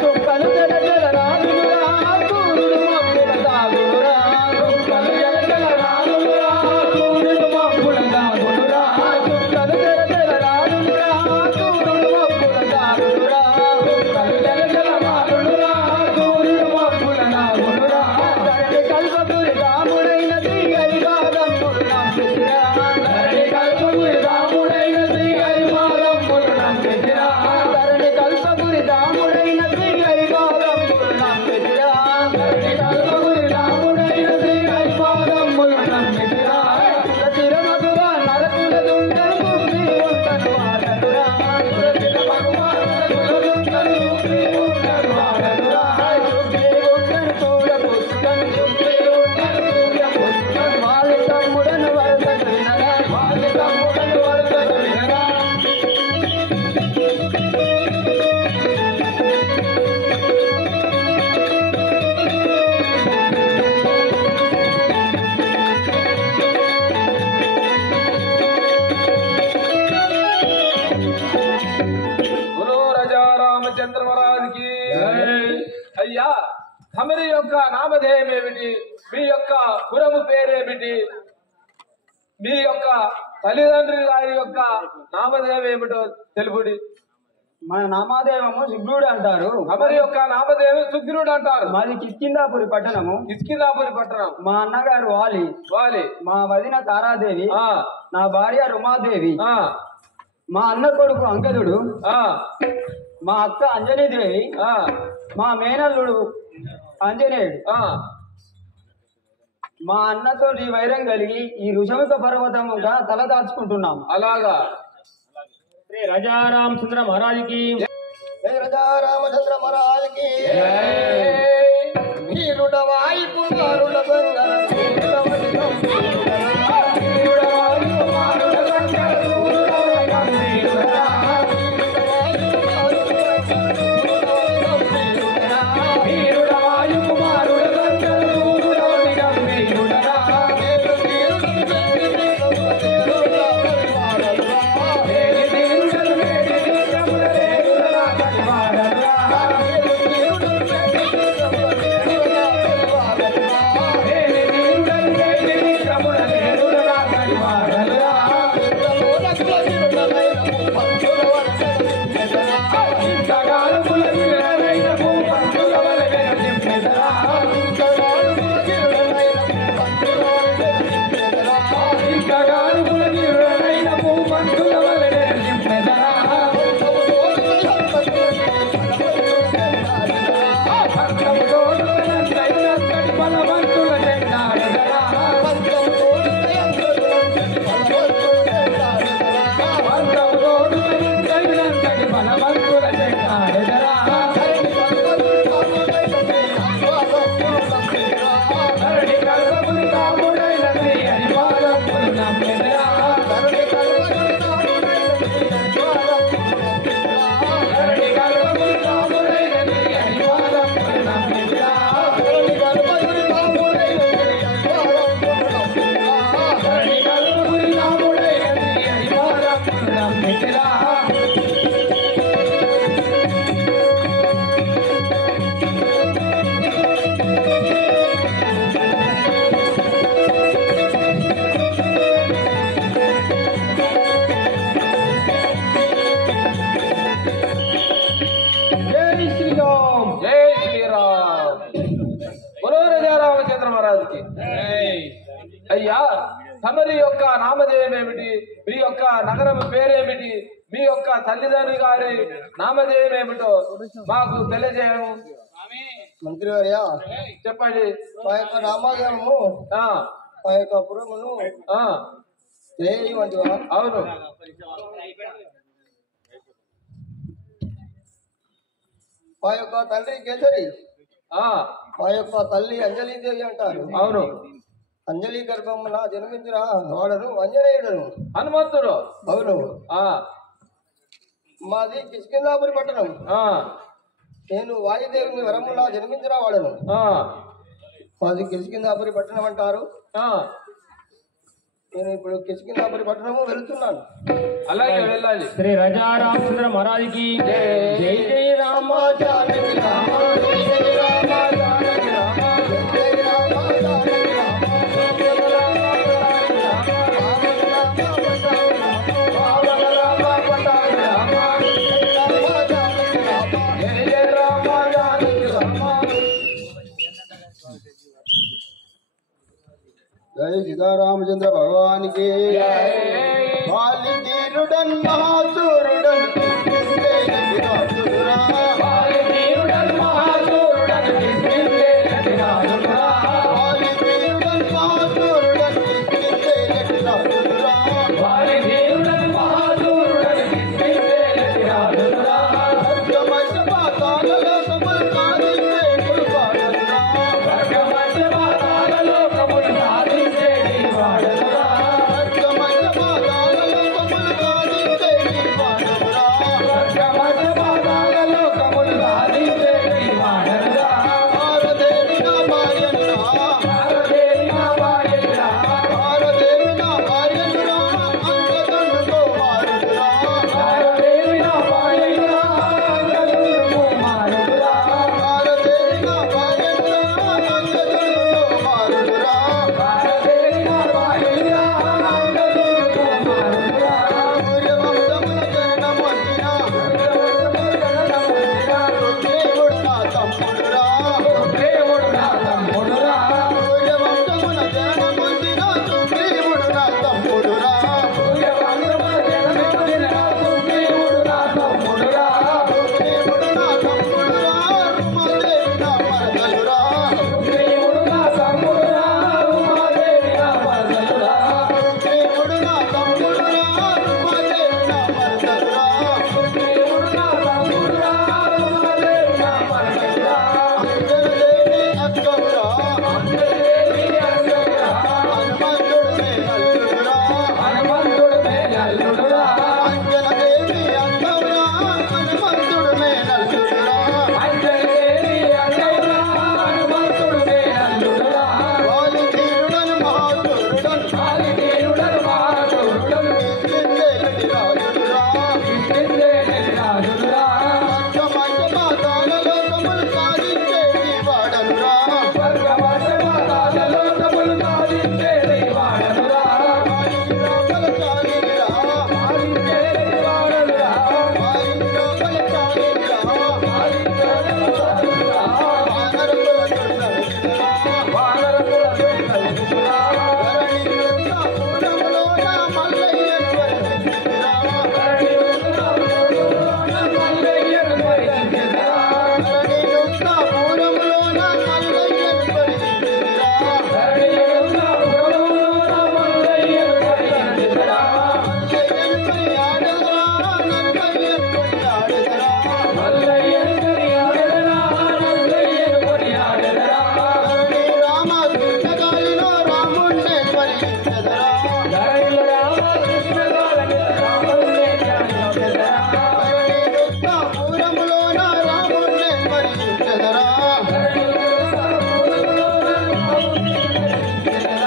చుక్కలు జరజరాలురా సూర్యుడు మబ్బుల దాగురా చుక్కలు జరజరాలురా సూర్యుడు మబ్బుల దాగురా చుక్కలు జరజరాలురా సూర్యుడు మబ్బుల దాగురా చుక్కలు జరజరాలురా సూర్యుడు మబ్బుల దాగురా ధరణి కల్పపురి రాముడైన శ్రీహరి పాదములు నమ్మితిరా ధరణి కల్పపురి రాముడైన శ్రీహరి పాదములు నమ్మితిరా ధరణి కల్పపురి రాముడైన శ్రీహరి పాదములు నమ్మితిరా ధరణి కల్పపురి రాముడైన శ్రీహరి పాదములు నమ్మితిరా తులసిర మధుర నరకుల దుండను శ్రీ ఉంటాను వాడనురా తులసిర భగవాన్ నరకుల దుండను శ్రీ ఉంటాను వాడనురా శ్రీ ఉంటాను తూర పుస్తకం శ్రీ ఉంటాను తూర పుస్తకం వాళ్ళ తమ్ముడను వరసగలిగరా వాళ్ళ తమ్ముడను వరసగలిగరా బోలో రాజా రామచంద్ర మహారాజుకి అయ్యా తమరి యొక్క నామధేయం ఏమిటి మీ యొక్క పురము పేరేమిటి మీ యొక్క తల్లిదండ్రుల గారి యొక్క నామధేయం ఏమిటో తెలుపుడి మన నామాదేవము సుగ్రుడు అంటారు. తమరి యొక్క నామధేయం సుగ్రీవుడు అంటారు. మాది కిష్కిందాపురి పట్టణము. కిష్కిందాపురి పట్టణం. మా అన్నగారు వాలి, మా వదిన తారాదేవి, నా భార్య రుమాదేవి, మా అన్న కొడుకు అంకదుడు, మా అక్క అంజనీదేవి, మా మేనల్లుడు ఆంజనేయుడు. మా అన్నతో ఈ వైరం కలిగి ఈ ఋషముఖ పర్వతముగా తల దాచుకుంటున్నాం. అలాగా శ్రీ రాజా రామచంద్ర మహారాజుకి జయ రాజా రామచంద్ర మహారాజుకి వీరుడవాయి కుమారుడ బంగార అయ్యా తమరి యొక్క నామధేయం ఏమిటి? మీ యొక్క నగరం పేరేమిటి? మీ యొక్క తల్లిదండ్రుల గారి నామధేయం ఏమిటో మాకు తెలియజేయము. మంత్రి వారియా చెప్పండి. మా యొక్క నామధేయము ఆ, మా యొక్క పురమును ఆ, వంటివా? అవును. మా యొక్క తండ్రి కేసరి, ఆ, మా యొక్క తల్లి అంజలీదేవి అంటారు. అవును. అంజలి గర్భమున జన్మించిన వాడను అంజనేయుడను. హనుమంతుడు. అవును. ఆ, మాది కిష్కిందాపురి పట్టణం. ఆ, నేను వాయుదేవుని వరములా జన్మించిన వాడను. ఆ, మాది కిష్కిందాపురి పట్టణం అంటారు. ఆ. నేను ఇప్పుడు కిష్కిందాపురి పట్టణము వెళ్తున్నాను. అలాగే వెళ్ళాలి. శ్రీ రజా రామచంద్ర మహారాజుకి జై జై రామ జానకి రామ జై జై రామ జానకి రామ జై రామ జానకి రామ జై సీతారామచంద్ర భగవానికి వాలిదీరుడన్ మహాసూరుడన్ కిష్కిందేలకిరాజురా. వాలిదీరుడన్ మహాసూరుడన్ కిష్కిందేలకిరాజురా. వాలిదీరుడన్ మహాసూరుడన్ కిష్కిందేలకిరాజురా. వాలిదీరుడన్ మహాసూరుడన్ కిష్కిందేలకిరాజురా. స్వర్గమధ్య పాతాళలోకములు సాధించేటి వాడనురా. స్వర్గమధ్య పాతాళలోకములు సాధించేటి వాడనురా. స్వర్గమధ్య పాతాళలోకములు సాధించేటి వాడనురా. స్వర్గమధ్య పాతాళలోకములు సాధించేటి వాడనురా. భారదేవి నా భార్యనురా. భారదేవి నా భార్యనురా. భారదేవి నా భార్యనురా. అంగదుండుతో మారుడురా. భారదేవి నా భార్యనురా. అంగదుండు కుమారుడురా. భారదేవి నా భార్యనురా. అంగదుండుతో మారుడురా. భారదేవి నా భార్యనురా. అంగదుండు కుమారుడురా. సూర్యవంశమున జననమొందిన దేవుడు నా తమ్ముడురా. దేవుడు నా తమ్ముడురా. సూర్యవంశమున జననమొందిన దేవుడు నా తమ్ముడురా. సూర్యవంశమున జన్మించిన సుగ్రీవుడు నా తమ్ముడురా. దేవుడు నా తమ్ముడురా. రుమాదేవి నా మరదలురా. సుగ్రీవుడు నా తమ్ముడురా. ఉమాదేవి నా మరదలురా. దేవుడు నా తమ్ముడురా. రుమాదేవి నా మరదలురా. సుగ్రీవుడు నా తమ్ముడురా. ఉమాదేవి నా మరదలురా. అంజనదేవి అక్కవురా. అంజనేయుని అక్కయ్యరా. హనుమంతుడు మేనల్లుడురా. హనుమంతుడు మేనల్లుడురా. అంజనదేవి అక్కవురా. హనుమంతుడు మేనల్లుడురా. అంజనేయుని అక్కయ్యరా. హనుమంతుడు మేనల్లుడురా. వాలిధీరుడను మహాసూరుడను వాలిధీరుడను మహాసూరుడను కిష్కిందేలకి రాజుడురా. కిష్కిందేలకి రాజుడురా. స్వర్గమధ్య పాతాళలోకములు సాధించేటి వాడనురా. స్వర్గమధ్య పాతాళలోకములు సాధించేటి వాడనురా. లోకల చాలిరా. సాధించేటి వాడనురా. లోకల చాలిరా. సాధించేటి వాడనురా. వానరకుల దుర్గలురా. వానరకుల ధరణి వృందావనములోన మల్లయ్యను వరించితిరా. ధరణి వృందావనములోన మల్లయ్యను వరించితిరా. ధరణి వృందావనములోన మల్లయ్యను వరించితిరా. ధరణి వృందావనములోన మల్లయ్యను వరించితిరా. మల్లయ్యను కొనియాడెదరా. నన్నయ్యను కొనియాడెదరా. మల్లయ్యను కొనియాడెదరా. నల్లయ్యను కొనియాడెదరా. ధరణి రామ కృష్ణగాలిలో రాముణ్ణే స్మరించెదరా. ధరణిలో రామకృష్ణగాలిలో రాముణ్ణి ధ్యానించెదరా. ధరణి వృందావనములోన రాముణ్ణే స్మరించెదరా. ధరణిలో రామకృష్ణగాలిలో రాముణ్ణి ధ్యానించెదరా.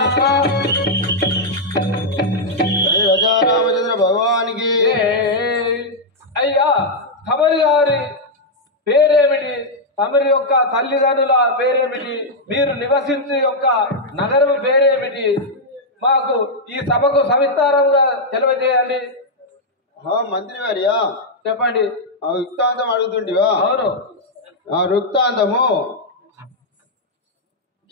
జై రజా రామచంద్ర భగవానికి అయ్యా, తమరి గారి పేరేమిటి? తమరి యొక్క తల్లిదండ్రుల పేరేమిటి? మీరు నివసించే యొక్క నగరం పేరేమిటి? మాకు ఈ సభకు సవిస్తారంగా తెలియజేయండి. మంత్రి వారియా చెప్పండి. ఆ వృత్తాంతం అడుగుతుంటివా? అవును. ఆ వృత్తాంతము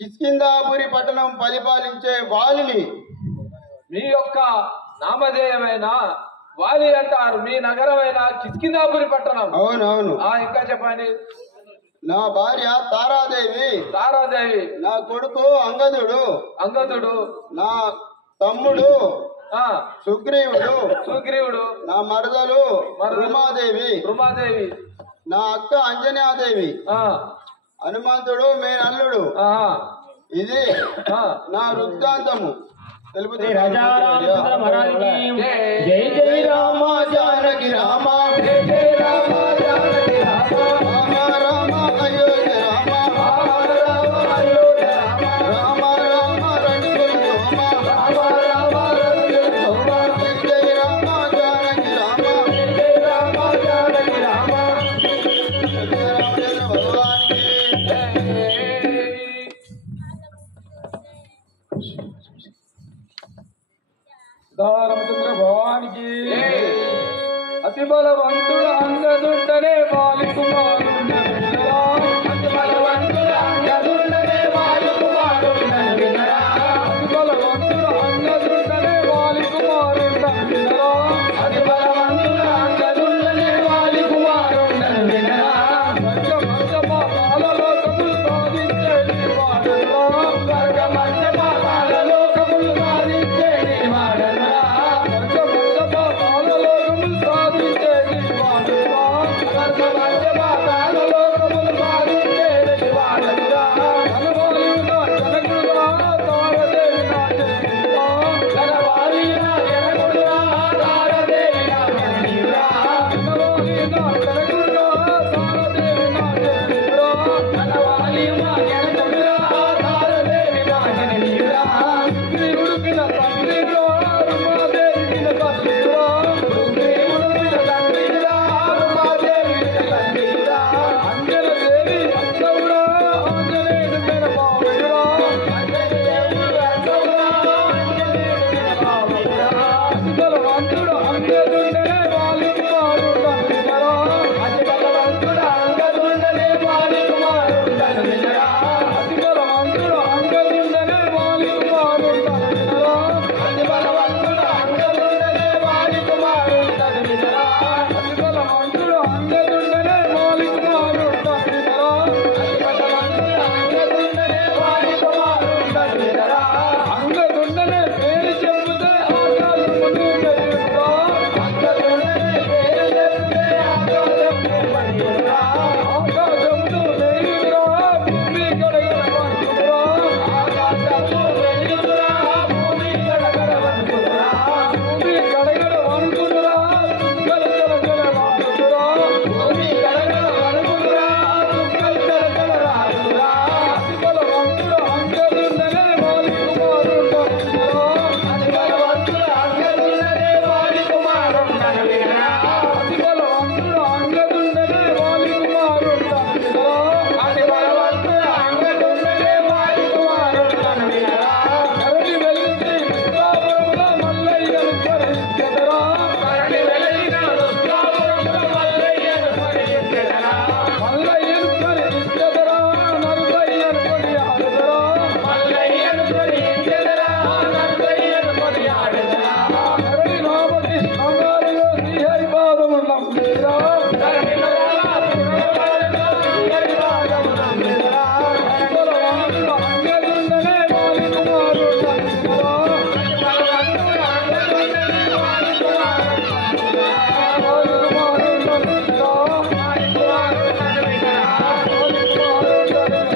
కిష్కిందాపురి పట్టణం పరిపాలించే వాలిని మీ యొక్క నామధేయమైన వాలి అంటారు. మీ నగరమైన కిష్కింధాపురి పట్టణం. అవునవును. ఇంకా చెప్పండి. నా భార్య తారాదేవి. తారాదేవి. నా కొడుకు అంగదుడు. అంగదుడు. నా తమ్ముడు సుగ్రీవుడు. సుగ్రీవుడు. నా మరదలు రుమాదేవి. రుమాదేవి. నా అక్క అంజనాదేవి. హనుమంతుడు మీ నల్లుడు. ఇది నా వృత్తాంతము తెలుపుతే. జై జై రామ జానకి రామ, జై జై రామ జానకి రామ, రామ రామ అయోధ్య రామ, రామ అయోధ్య రామ, రామ రామ రణుల సోమ, రామ రామ రణుల సోమ, జై జై రామ జానకి రామ, జై జై రామ జానకి రామ. రామచంద్ర భగవానికి రామచంద్ర భగవానికి. అతి బలవంతుడు అంగదుండనే వాలి కుమారుడు. అతి బలవంతుడు అంగదుండనే వాలి కుమారుడు వినరా, అతి బలవంతుడు అంగదుండనే వాలి కుమారుడు వినరా, అతి బలవంతుడు అంగదుండనే వాలి కుమారుడు వినరా. మధ్య మధ్య పాతాళలోకములు సాధించేటి వాడరా, స్వర్గ మధ్య పాతాళలోకములు సాధించేటి వాడరా, మధ్య మధ్య పాతాళలోకములు సాధించేటి వాడరా, స్వర్గ మధ్య పాతాళలోకములు సాధించేటి వాడరా. ఘనవాయువున జనకుడుగా తారదేవి నా జనకుడుగా, ఘనవాయున జనకుడుగా తారదేవి నా జనకుడుగా, ఘనవాయువున జనకుడుగా తారదేవి నా జనకుడుగా, ఘనవాయున జనకుడుగా తారదేవి నా జనకుడుగా. సుగ్రీవుడికిన తండ్రిగా రుమాదేవికిన తల్లిగా, సుగ్రీవుడికిన తండ్రిగా రుమాదేవికిన తల్లిగా, అంజనదేవి అత్తవుడా ఆంజనేయుడు మెనబావయుడా, అంజనదేవుడు అత్తవుడా ఆంజనేయుడు మెనబావయుడా. అతి బలవంతుడు అంగదుండనే వాలి కుమారుడు వినరా, అతి బలవంతుడు అంగదుండనే వాలి కుమారుడు వినరా, అతి బలవంతుడు అంగదుండనే వాలి కుమారుడు వినరా, అతి బలవంతుడు అంగదుండనే వాలి కుమారుడు వినరా, అతి బలవంతుడు అంగదుండనే వాలి కుమారుడు వినరా, అతి బలవంతుడు అంగదుండనే వాలి కుమారుడు వినరా. అంగదుండనే పేరు చెబితే ఆకాశము నీకెరుగా, అంగదుండనే పేరు చెబితే ఆకాశము పడియురా, ఆకాశమును వెయ్యురా భూమి గడగడమంటురా, ఆకాశము వెయ్యురా భూమి గడగడమంటురా, భూమి గడగడమంటురా చుక్కలు జలజలలాడుతురా, భూమి గడగడమంటురా చుక్కలు జలజలలాడుతురా. అతి బలవంతుడు అంగదుండనే వాలి కుమారుడు వినరా, అతి బలవంతుడు అంగదుండనే వాలి కుమారుడు వినరా, అతి బలవంతుడు అంగదుండనే వాలి కుమారుడు వినరా, అతి బలవంతుడు అంగదుండనే వాలి కుమారుడు వినరా. ధరణి వెలిసి విశ్వాపురములో మల్లయ్యను స్మరించెదరా, ధరణి వెలిసిన రుద్రాపురమున మల్లయ్యను స్మరించెదరా, మల్లయ్యను స్మరించెదరా నరులయ్యను కొనియాడెదరా, మల్లయ్యను స్మరించెదరా నరులయ్యను కొనియాడెదరా. ధరణి రామకృష్ణగారిలో శ్రీహరి పాదము నమ్మిరా, ధరణిలో పురవాడలో శ్రీహరి పాదము నమ్మిదరా. బలవంతుడు అంగదుండనే వాలి కుమారుడు వినరా, బలవంతుడు అంగదుండనే వాలి కుమారుడు వినరా, వాలి కుమారుడు వినరా, వాలి కుమారుడు వినరా. వాలి కుమారుడు వినరా.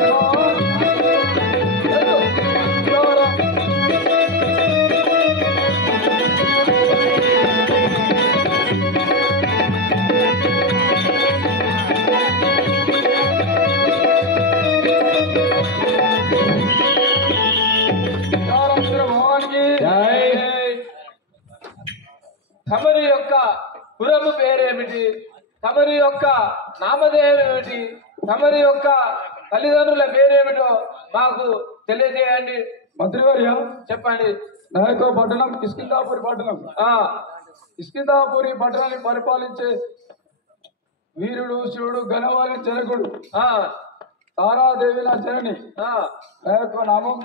రామచంద్ర భగవానికి జై. తమరి యొక్క పురము పేరేమిటి, తమరి యొక్క నామధేయం ఏమిటి, తమరి యొక్క తల్లిదండ్రుల పేరేమిటో మాకు తెలియజేయండి. మంత్రివర్య చెప్పండి. నా యొక్క పట్టణం కిష్కింధాపురి పట్టణం. కిష్కింధాపురి పట్టణాన్ని పరిపాలించే వీరుడు శివుడు ఘనవారి జనకుడు తారాదేవి నా జనని. నా యొక్క నామం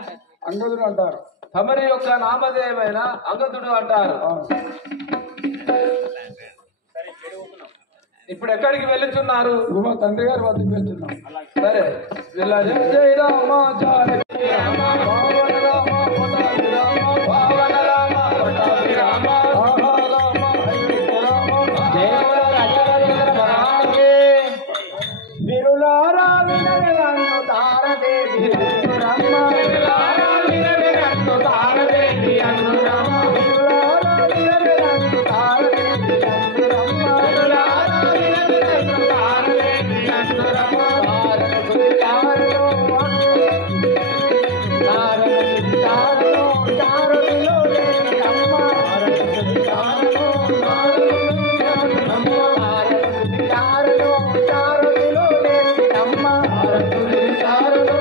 అంగదుడు అంటారు. తమరి యొక్క నామధేయమైన అంగదుడు అంటారు. ఆ. ఇప్పుడు ఎక్కడికి వెళ్తున్నారు? మా తండ్రి గారి వద్దకు వెళ్తున్నాం. సరే వెళ్ళాలి. జై రామ జానకి రామ పావన రామ పటాభి రామ పావన రామ పటాభి రామ ఆహా రామ అయోధ్య రామ దేవుల రాజరాజేంద్ర మహారాజుకి విరులారా వినగలను తారదేవి రమ్మ విరులారా వినగలను తారదేవి అనురమ్మ విరులారా వినగలను తారదేవి అనురమ్మ విరులారా వినగలను తారదేవి అనురమ్మ చారులో చారులో చారులో అమ్మ చారులో అమ్మ చారులో చారులో అమ్మ చారులో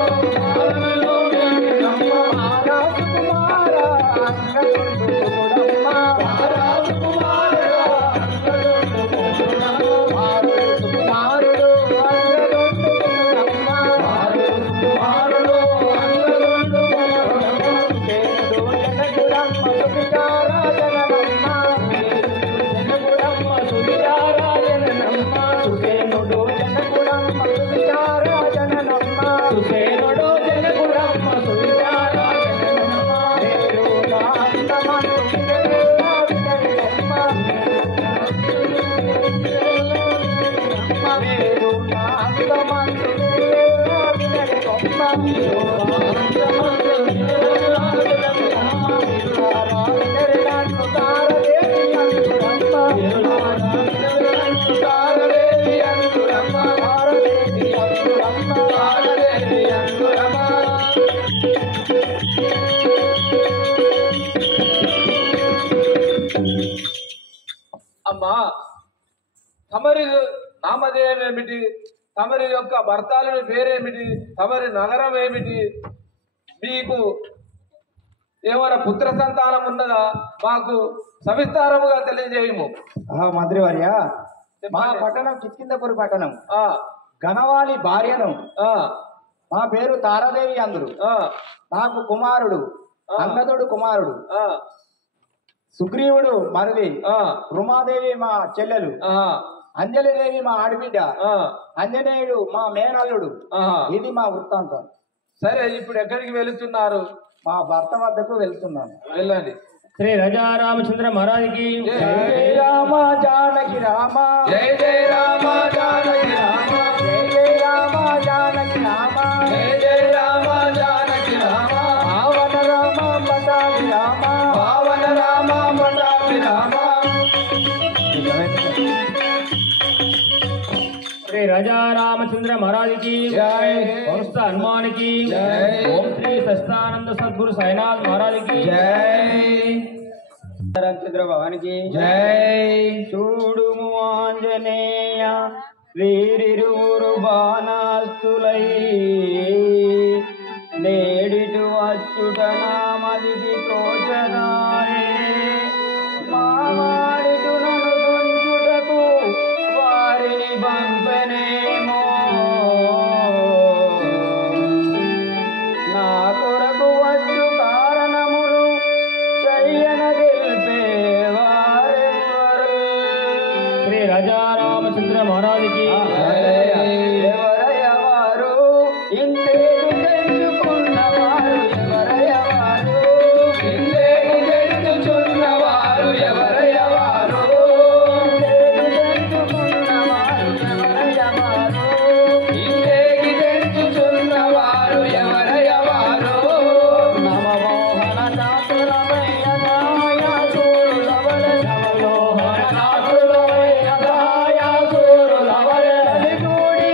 చారులో అమ్మ రాజకుమార అంగదుడమ్మ రాజకుమార అంగదుడమ్మ రాజకుమారుడు అంగదుడమ్మ రాజకుమారుడు అంగదుడమ్మ కేదు జనగుడమ్మ సువిచారా జననమ్మ జనగుడమ్మ సువిచారా జననమ్మ సుసేనుడు జనగుడమ్మ సువిచారా జననమ్మ సుసేనుడు జనగుడమ్మ సువిచారా జననమ్మ వేరు నాందమందు వినలేవా వినలేమ్మ వేరు నాందమందు వినలేవా వినలేమ్మ నాందమందు వినలేవా వినలేమ్మ విరులారా వినలేనన్ను తారదేవి అందురమ్మ విరులారా వినలేనన్ను తారదేవి అందురమ్మ తారదేవి అందురమ్మ తారదేవి అందురమ్మ అమ్మా తమరి నామధేయం ఏమిటి? తమరి యొక్క భర్తలని పేరేమిటి? తమరి నగరం ఏమిటి? మీకు ఏమైనా పుత్ర సంతానం ఉన్నదా? మాకు సవిస్తారముగా తెలియజేయము. మంత్రివర్య మా చెప్పండి. పట్టణం కిష్కిందపురి పట్టణం ఆ, గణవాలి భార్యను ఆ, మా పేరు తారాదేవి అందురు ఆ, నాకు కుమారుడు అంగదుడు కుమారుడు ఆ, సుగ్రీవుడు మరిది ఆ, రుమాదేవి మా చెల్లెలు ఆ, అంజలిదేవి మా ఆడబిడ్డ ఆ, అంజనేయుడు మా మేనల్లుడు ఆ. ఇది మా వృత్తాంతం. సరే ఇప్పుడు ఎక్కడికి వెళుతున్నారు? మా భర్త వద్దకు వెళ్తున్నాను. వెళ్ళండి. శ్రీ రాజా రామచంద్ర మహారాజుకి జై జై రామ జానకి రామ జై జై రామ జానకి రామ జై జై రామ జానకి రామ జై జై రామ జానకి రామ పావన రామ పటాభి రామ పావన రామ పటాభి రామ శ్రీ రాజా రామచంద్ర మహారాజుకి జై. వంశ హనుమానికి జై. ఓం శ్రీ సస్తానంద సద్గురు సాయినాథ్ మహారాజుకి జై రామచంద్ర భవానికి జై చూడుము ఆంజనేయ వీరిరువురు బాణాస్తులై నేడిటు అచ్యుట నామదికి తోచనాయే మావాడిటు నన్ను తుంచుటకు వారిని పంపనేమో నా కొరకు వచ్చు కారణములు చెయ్యన తెలిపేవారెవరు శ్రీ రాజా రామచంద్ర మహారాజుకి ఎవరయ్యవారు ఇంతేను తెలుసుకున్నవారు ఎవరయ్యవారు ఇంతేను తెలుసుకున్నవారు ఎవరయ్యవారు ఇంతేను తెలుసుకున్నవారు ఎవరయ్యవారు ఇంతేను తెలుసుకున్నవారు ఎవరయ్యవారు నవమోహన నాథులమయ్య దాయాసూరులవలె నవమోహన నాథులమయ్య దాయాసూరులవలె కలిగూడి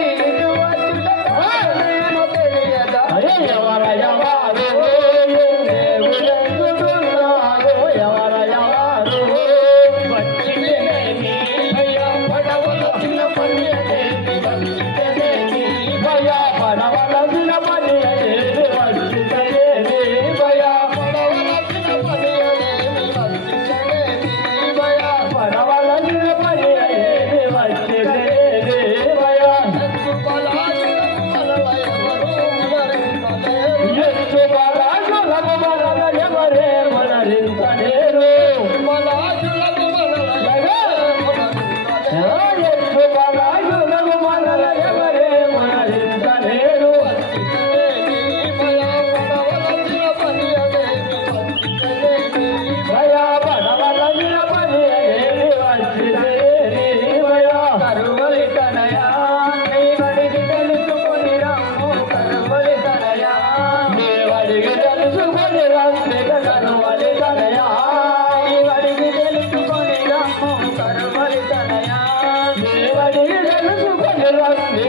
ధరణి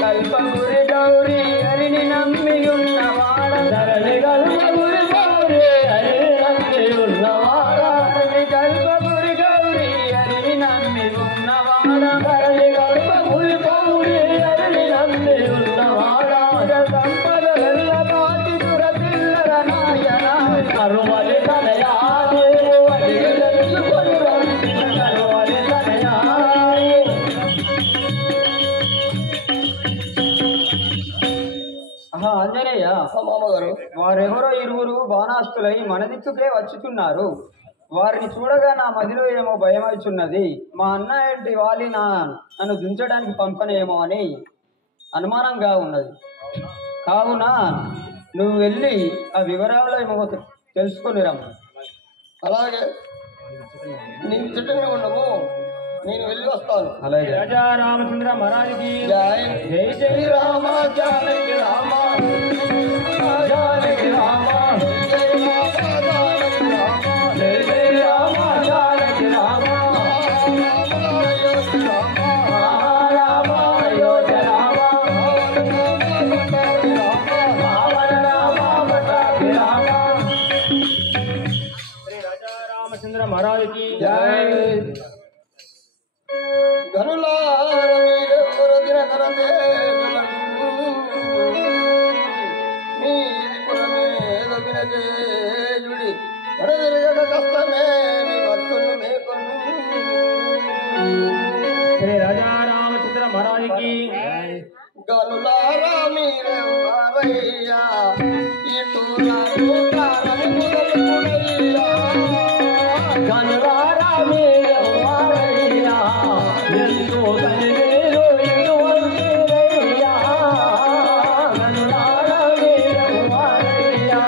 కల్పగురి గౌరీ హరిని నమ్మి ఉన్నవాడ ధరణి కల్పగురి గౌరీ హరిని నమ్మి ఉన్నవాడ ధరణి కల్పగురి గౌరీ హరిని నమ్మి ఉన్నవాడ ధరణి కల్పగురి గౌరీ హరిని నమ్మి ఉన్నవాడ సంపదల పాటి దురపిల్లర నాయన అరువలి తనయా ఆంజనేయ మామగారు వారెవరో ఇరువురు బాణాస్తులై మన దిక్కుకే వచ్చుతున్నారు. వారిని చూడగా నా మదిలో ఏమో భయమవుతున్నది. మా అన్న ఏంటి వాలి నన్ను దించడానికి పంపనేమో అని అనుమానంగా ఉన్నది. కావున నువ్వు వెళ్ళి ఆ వివరాలు ఏమో తెలుసుకొని రమ్మ. అలాగే నీకు చుట్టూ ఉండము, నేను వెళ్ళి వస్తాను. అలాగే రాజా రామచంద్ర మహారాజుకి జై జై జై రామ జానకి రామ జానకి రామ జై జై రామ జానకి రామ రామ అయోధ్య రామ పావన రామ పట్టాభి రామ. శ్రీ రాజా రామచంద్ర మహారాజుకి జై గనులార మీరెవరు దినకర మీది పురమేద వినజేయుడి వడదిరగక కష్టమే మీ భక్తులు మేకొను. శ్రీ రాజా రామచంద్ర మహారాజుకి గనులారా మీరెవరయ్యా ఇటు రాను మొదలుకునయ్యా గనులారా మీరెవ్వరయ్యా ఎంతో ధన్యులు ఇటువంటిరయ్యా గనులారా మీరెవ్వరయ్యా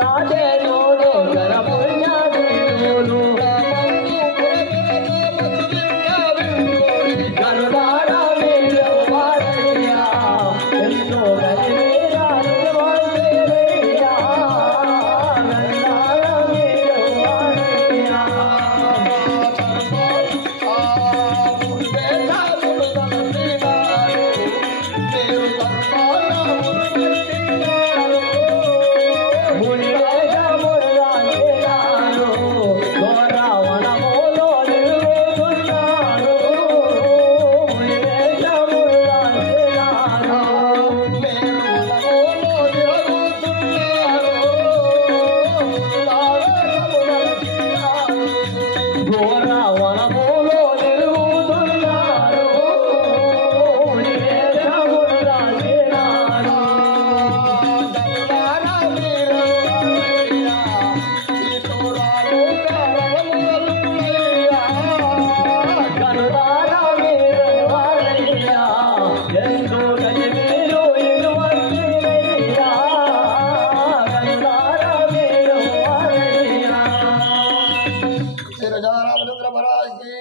రాజేయుడు గణ పుణ్యాదేవులు గనులారా మీరెవ్వరయ్యా ఎంతో ధన్యులు ఇటువంటిరయ్యా గనులారా మీరెవ్వరయ్యా రామచంద్ర మహారాజ్కి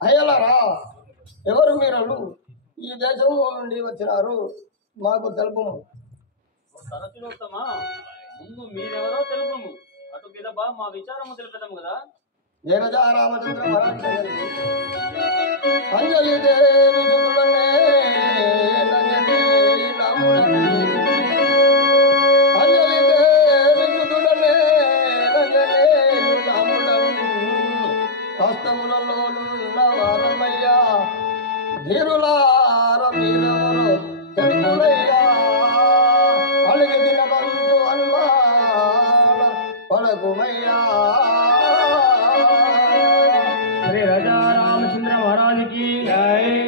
అయ్యలారా, ఎవరు మీరు? ఈ దేశం నుండి వచ్చినారు, మాకు తెలుపుము. సరస్వతమా ముందు మీరెవరో తెలుపము, అటు పిదప మా విచారము తెలుపుతాము కదా. జయరాజా రామచంద్ర మహారాజ్ అంజలి దేవి చుతులనే నంజని నాముడని అంజలి దేవి చుతులనే నంజని నాముడని హస్తములలోనున్న వారమయ్యా ధీరులార మీరెవరు తెలుపులయ్యా అడిగి తినకంతు అన్మాన పడకుమయ్యా. శ్రీ రాజా రామచంద్ర మహారాజుకి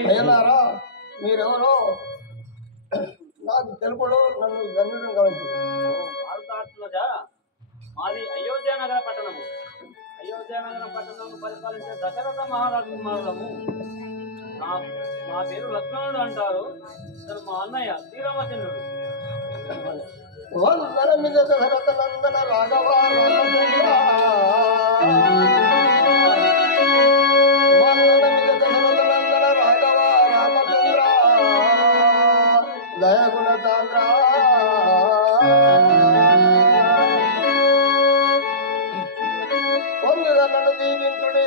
అయ్యలారా, మీరెవరో నాకు తెలుపుడు, నన్ను ధన్యుడు కావచ్చు. భారతాత్మజా, మాది అయోధ్య నగర పట్టణము. అయోధ్య నగర పట్టణము పరిపాలించే దశరథ మహారాజు కుమారులము. మా పేరు లక్ష్మణుడు అంటారు. ఇతను మా అన్నయ్య శ్రీరామచంద్రుడు. వందన మీద దశరథ నందన రాఘవ రామచంద్ర వందన మీద దశరథ నందన రాఘవ రామచంద్ర దయగుణ చాంద్ర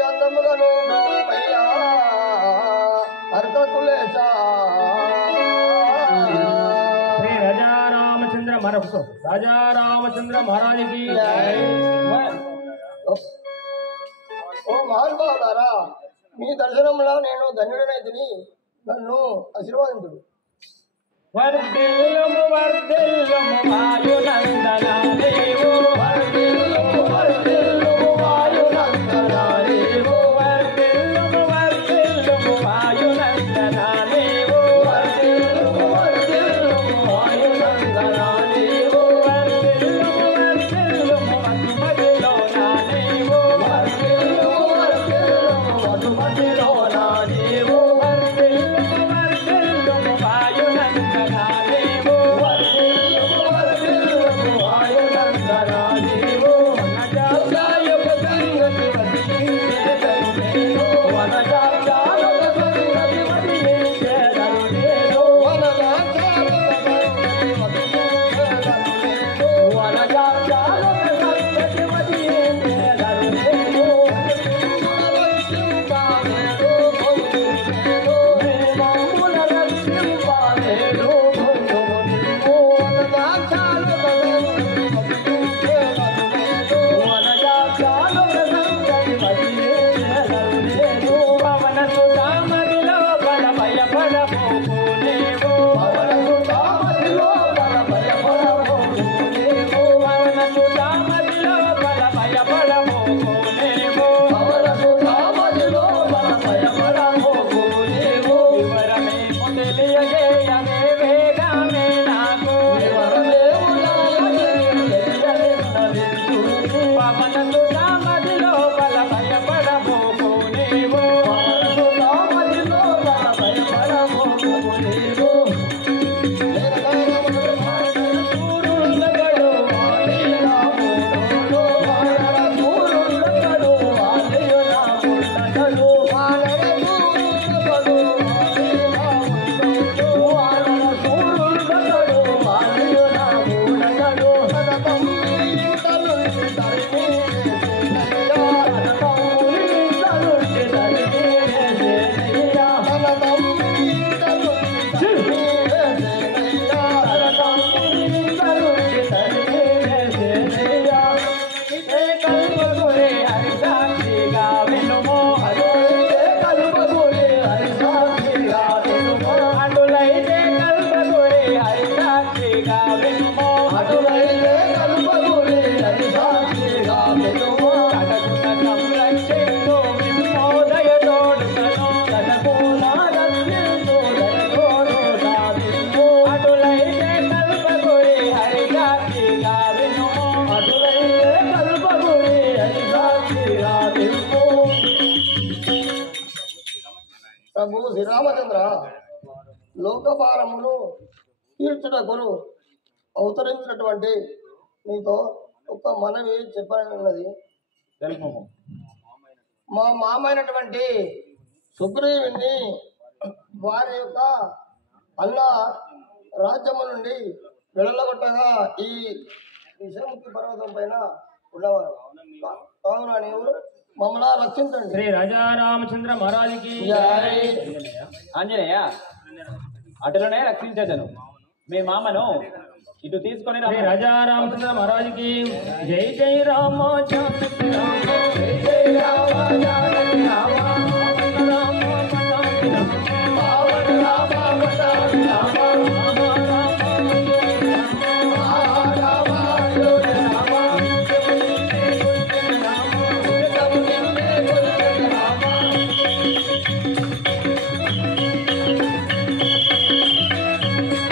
అందముగను బ్రహ్మయ్యా అర్కకులేశా శ్రీ రాజా రామచంద్ర మహారాజ్ కి ఓ మహానుభావులారా, మీ దర్శనంలో నేను ధన్యుడనైతిని, నన్ను ఆశీర్వాదించుడు. వర్ధిల్లుము వర్ధిల్లుము వాయునందన దేవో వర్ధిల్లుము వర్ధిల్లుము వాయునందన దేవో వర్ధిల్లుము వర్ధిల్లుము వాయునందన దేవో వర్ధిల్లుము వర్ధిల్లుము వాయునందన దేవో వర్ధిల్లుము వర్ధిల్లుము మధుమతిలో నా దేవో వర్ధిల్లుము వర్ధిల్లుము మధుమతిలో నా దేవో వర్ధిల్లుము వర్ధిల్లుము వాయునందన దేవో వర్ధిల్లుము వర్ధిల్లుము వాయునందన దేవో వనజాయక సంగతి వదిలించేదను నేను వనజాయక సంగతి వదిలించేదను నేను వనజాయక సంగతి వదిలించేదను నేను వనజాయక సంగతి వదిలించేదను నేను మమ్ముల రక్షింపాలేడు పొందుము వనజాయక పవనసు తామరిలో బల భయపడబోకునేవో పవనసు తామరిలో బల భయపడబోకునేవో పవనసు తామరిలో బల భయపడబోకునేవో పవనసు తామరిలో బల భయపడబోకునేవో వివరమే తెలియజేయమే వేగమే నాకు వివరమే పవనసు తామరిలో బల భయపడబోకునేవో పవనసు తామరిలో బల భయపడబోకునేవో సూరుండగడు వాలియునాముడో వానర సూరుండగడు వాలియునాముడో వానర సూరుండగడు వాలియునాముడో వానర సూరుండగడు వాలియునాముడో సదతమ్మి ఇంతలుండి తరిమి వేసేనయ్యా సదతమ్మి ఇంతలుండి తరిమి వేసేనయ్యా సదతమ్మి ఇంతలుండి తరిమి వేసేనయ్యా సదతమ్మి ఇంతలుండి తరిమి వేసేనయ్యా ఇదే కల్పగురే హరిసాక్షిగా వినుము అటులైతే కల్పగురే హరిసాక్షిగా వినుము అటులైతే కల్పగురే హరిసాక్షిగా వినుము అటులైతే కల్పగురే హరిసాక్షిగా వినుము కటకుట సంరక్షించు విమోదయ తోడుకను కటకుల రక్షించు దయతోడు సాధించు అటులైతే కల్పగురే హరిసాక్షిగా వినుము అటులైతే కల్పగురే హరిసాక్షిగా వినుము ప్రభు శ్రీరామచంద్ర, లోకభారమును తీర్చుటకును అవతరించినటువంటి నీతో ఒక మనవి చెప్పనున్నది. తెలుపము మా మామైనటువంటి సుగ్రీవుని వారి యొక్క అన్న రాజ్యము నుండి వెళ్ళగొట్టగా ఈ విషముక్తి పర్వతం పైన ఉన్నవారు కావున నీవు మమ్మల్ని రక్షించండి. శ్రీ రాజా రామచంద్ర మహారాజుకి జై. ఆంజనేయ అటులనే రక్షించదను. మీ మామను ఇటు తీసుకొని శ్రీ రాజా రామచంద్ర మహారాజుకి జై జై రామ జానకి రామ జై జై రామ జానకి రామ రామ పటాకి రామ పావన రామ పటాకి రామ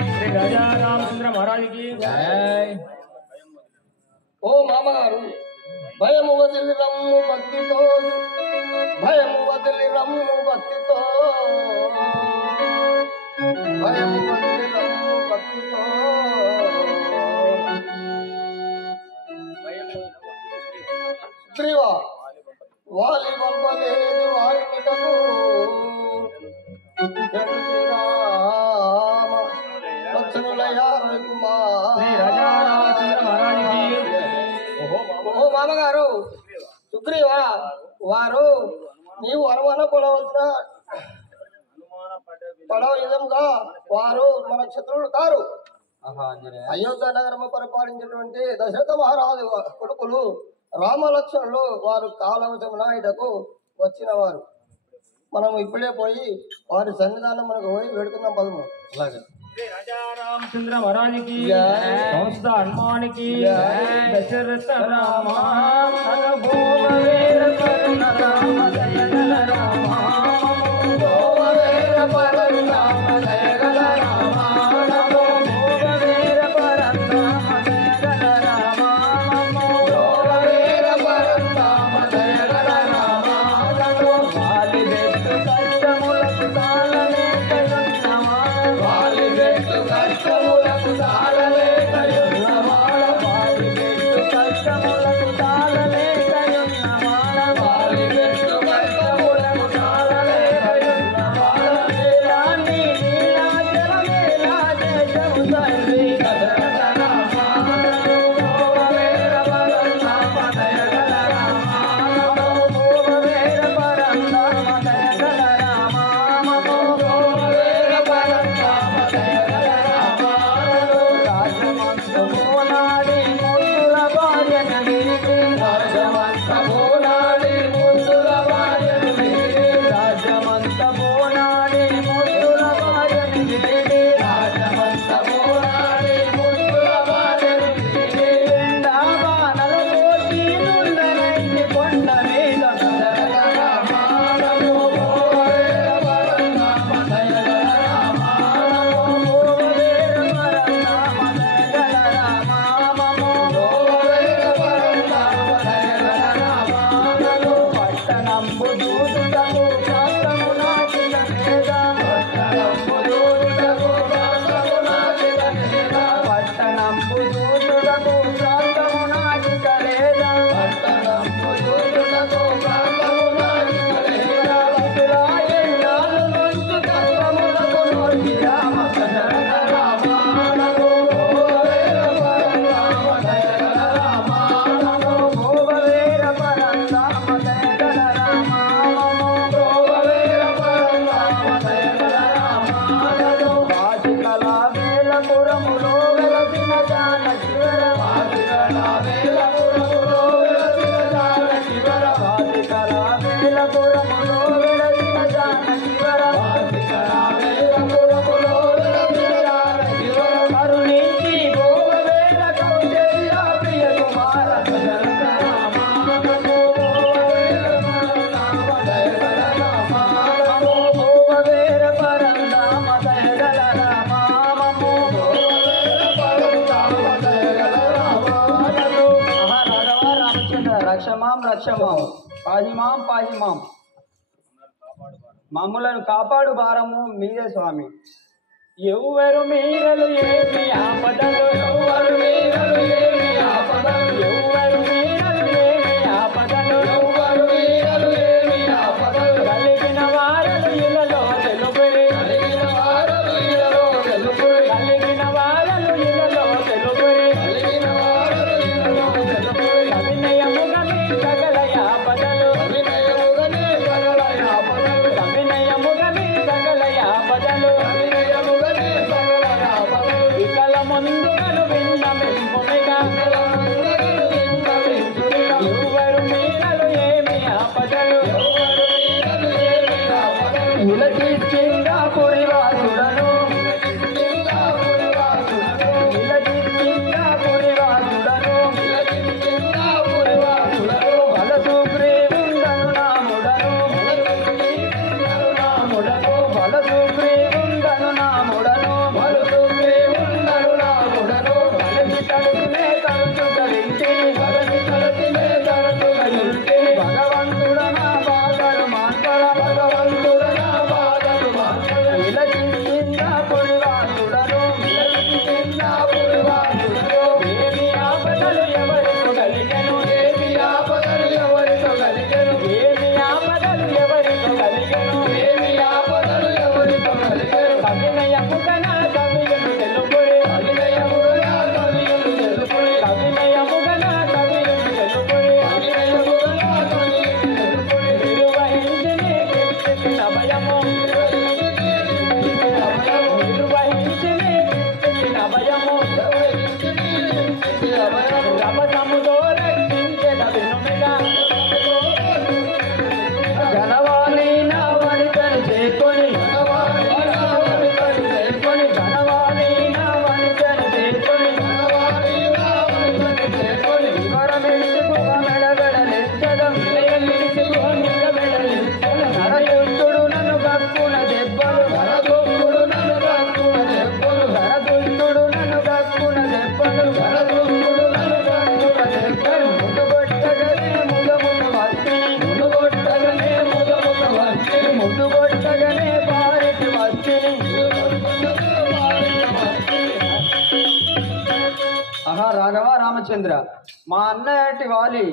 శ్రీ రాజా రామచంద్ర మహారాజుకి జై. ఓ మామగారు, భయము వదిలి రమ్ము భక్తితో, భయము వదిలి రమ్ము భక్తితో, భయము వదిలి రమ్ము భక్తితో. సుగ్రీవా, వాలి పంపలేదు వారినిటకు రామ లక్ష్మణులయ్యా శ్రీ రాజా రామచంద్ర మహారాజుకి ఓ మామగారు సుగ్రీవా, వారు నీవు అనుమాన పడవలసిన పడవ విధంగా వారు మన శత్రువులు కారు. అయోధ్య నగరము పరిపాలించినటువంటి దశరథ మహారాజు కొడుకులు రామలక్ష్మణులు వారు కాలవశమున ఇటకు వచ్చిన వారు. మనం ఇప్పుడే పోయి వారి సన్నిధానం మనకు పోయి పెడుతున్నాం పదము. అలాగే राजा रामचंद्र महाराज की समस्त हनुमान की दशरथ राम भूमवेर परम राम दयगल राम भूमवेर परम राम दयगल राम भूमवेर परम राम दयगल राम भूमवेर परम राम दयगल राम वाली देश कष्टमुలకు తాళలే కష్టములకు తాళలే కయున్నవాడ వారి పెట్టు కష్టములకు తాళలే కయున్నవాడ వారి పెట్టు కష్టములకు తాళలే కయున్నవాడ వేలాన్ని నీలాచల వేలా దేశము తండ్రి దశరథ రామ భూమవేర పరం రామ దయగల రామ భూమవేర పరం రామ దయగల రామ భూమవేర పరం రామ దయగల రాజమంతమోనాడి ముద్దుల భార్యను విరిగి రాజమంతమోనాడి ముద్దుల భార్యను విరిగి రాజమంతమోనాడి ముద్దుల భార్యను విరిగి రాజమంతమోనాడి ముద్దుల భార్యను విరిగి ఎండావానల కోటి నుండనైతి కొండ మీద దశరథ రామ భూమవేర పరం రామ దయగల రామ భూమవేర పరం రామ దయగల రామ భూమవేర పరం రామ దయగల రామ పట్టణంబు దూదుటకు ప్రాంతము నాటిన నేద పట్టణంబు దూదుటకు ప్రాంతము నాటిన నేద పట్టణంబు దూదుటకు ప్రాంతము నాటిక లేద పట్టణంబు దూదుటకు ప్రాంతము నాటిక లేద పతులా ఎన్నాళ్ళు నుంచి కష్టములకు నోటి రామ దశరథ రామ భూమవేర పరం రామ దయగల రామ భూమవేర పరం రామ దయగల రామ భూమవేర పరం రామ దయగల రామ వాసికల వేలపురములో వెలసిన జానకివర వాసికల వేలపురములో వెలసిన జానకివర వాసికల వేలపురములో వెలసిన జానకివర వాసికల వేలపురములో వెలసిన జానకివర కరుణించి భూమవేర కౌశల్య ప్రియ కుమార దశరథ రామ భూమవేర పరం రామ దయగల రామ భూమవేర పరం రామ దయగల రామ భూమవేర పరం రామ దయగల రామ మహారాఘవ రామచంద్ర రక్షమాం రక్షమాం పాహిమాం పాహిమాం మమ్ములను కాపాడు భారము మీదే స్వామి. ఎవ్వరు మీరలు ఏమి ఆపదలు ఎవ్వరు మీరలు ఏమి ఆపదలు ఎవ్వరు మీరలు ఏమి ఆపదలు ఎవ్వరు మీరలు ఏమి ఆపదలు కలిగిన వారలు ఇలలో తెలుపురి కలిగిన వారలు ఇలలో తెలుపురి కలిగిన వారలు ఇలలో తెలుపురి కలిగిన వారలు ఇలలో తెలుపురి అభినయముగా మీ సకల ఆపదలు అభినయముగా మీ సకల ఆపదలు అభినయముగా మీ సకల ఆపదలు అభినయముగా మీ సకల ఆపదలు వికల ముందుగను విన్న మెంపుమిగా రామచంద్ర, మా అన్నయ్యటి వాలి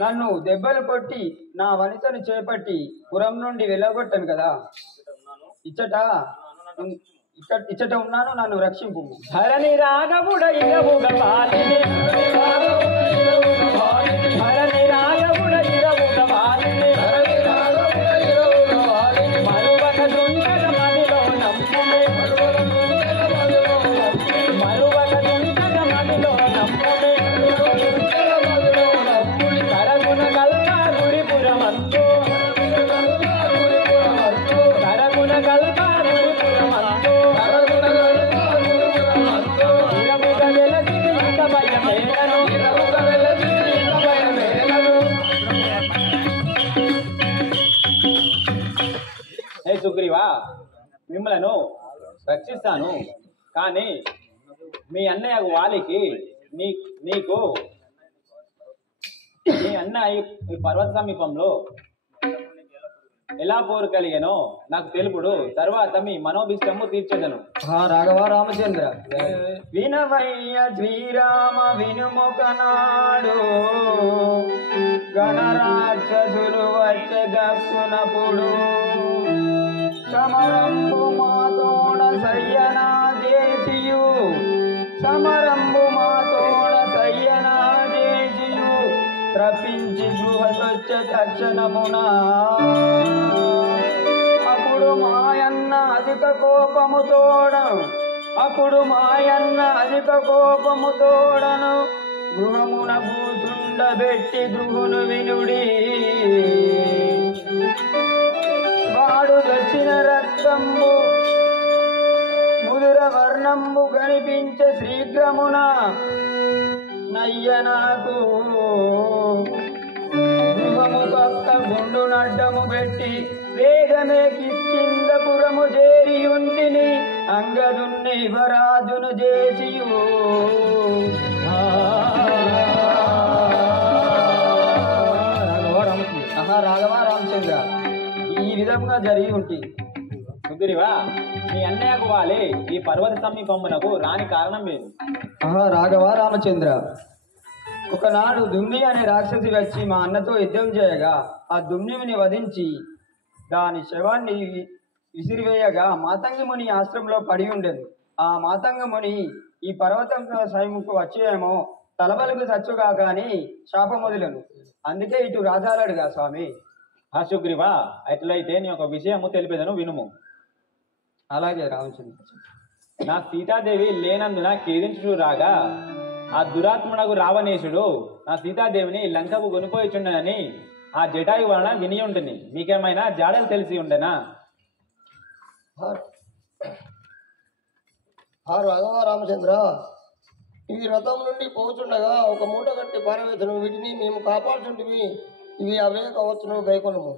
నన్ను దెబ్బలు కొట్టి నా వనితను చేపట్టి పురం నుండి వెళ్ళగొట్టాను కదా, ఇచ్చట ఉన్నాను, నన్ను రక్షింపు. ధరణి రాగముడ ఇరవుగ పాలిని, ధరణి రాగముడ ఇరవుగ పాలిని, మరువక దుండగ మదిలో నమ్మునే, మరువక దుండగ మదిలో నమ్మునే, కరగుణ కల్ప గుడిపురమందు, కరగుణ కల్ప గుడిపురమందు, ఇరవుగ వెలసి ఇంత భయమేలను, ఇరవుగ వెలసి ఇంత భయమేలను. హే సుగ్రీవా, మిమ్మలను రక్షిస్తాను, కానీ మీ అన్నయ్య వాలికి నీకు మీ అన్న ఈ పర్వత సమీపంలో ఎలా పోరు కలిగానో నాకు తెలుపుడు, తర్వాత మీ మనోభిష్టము తీర్చెదను. రాఘవ రామచంద్ర, వినవయ్య శ్రీరామ వినుముఖనాడు, గణరాక్షసులు వచ్చే గక్కునప్పుడు, సమరంబు మాతోడ సయ్యనా చేసియు, సమరంబు మాతోడ సయ్యనా చేసియు, ప్రపించి గృహసొచ్చ తక్షణమున, అప్పుడు మాయన్న అధిక కోపముతోడను గృహమున కూతుండబెట్టి గృహును వినుడి, వాడు దక్షిణ రక్తంబు ముదుర వర్ణంబు కనిపించే శీఘ్రమున నయ్యనాకు గృహము పక్క గుండు నడ్డము పెట్టి వేగమే కిష్కిందపురము చేరియుంటిని, అంగదున్ని యువరాజును చేసియు. రాఘవ రామచంద్ర, ఈ విధంగా జరిగి ఉంటి. సుగ్రీవా, మీ అన్నయ్యకు వాలి ఈ పర్వత సమీపమునకు రాని కారణం లేదు. రాఘవ రామచంద్ర, ఒకనాడు దుమ్ని అనే రాక్షసి వచ్చి మా అన్నతో యుద్ధం చేయగా ఆ దుమ్నిని వధించి దాని శవాన్ని విసిరివేయగా మాతంగి ముని ఆశ్రమంలో పడి ఉండేది. ఆ మాతంగ ముని ఈ పర్వతం సైముకు వచ్చేమో తలబలకు చచ్చుగా కానీ శాపం వదిలను, అందుకే ఇటు రాజాలడుగా స్వామి. సుగ్రీవా, అట్లయితే నీ ఒక విషయము తెలిపేదను వినుము. అలాగే రామచంద్ర. నా సీతాదేవి లేనందున కేదించు రాగా ఆ దురాత్మునకు రావణేశుడు నా సీతాదేవిని లంకకు కొనిపోయిచుండనని ఆ జటాయు వలన విని ఉంటుంది. మీకేమైనా జాడలు తెలిసి ఉండేనా? రాఘవ రామచంద్ర, ఇవి రథం నుండి పోచుండగా ఒక మూట కట్టి పారవేతును, వీటిని మేము కాపాడుచుంటివి, ఇవి అవే కావచ్చును గైకొనము.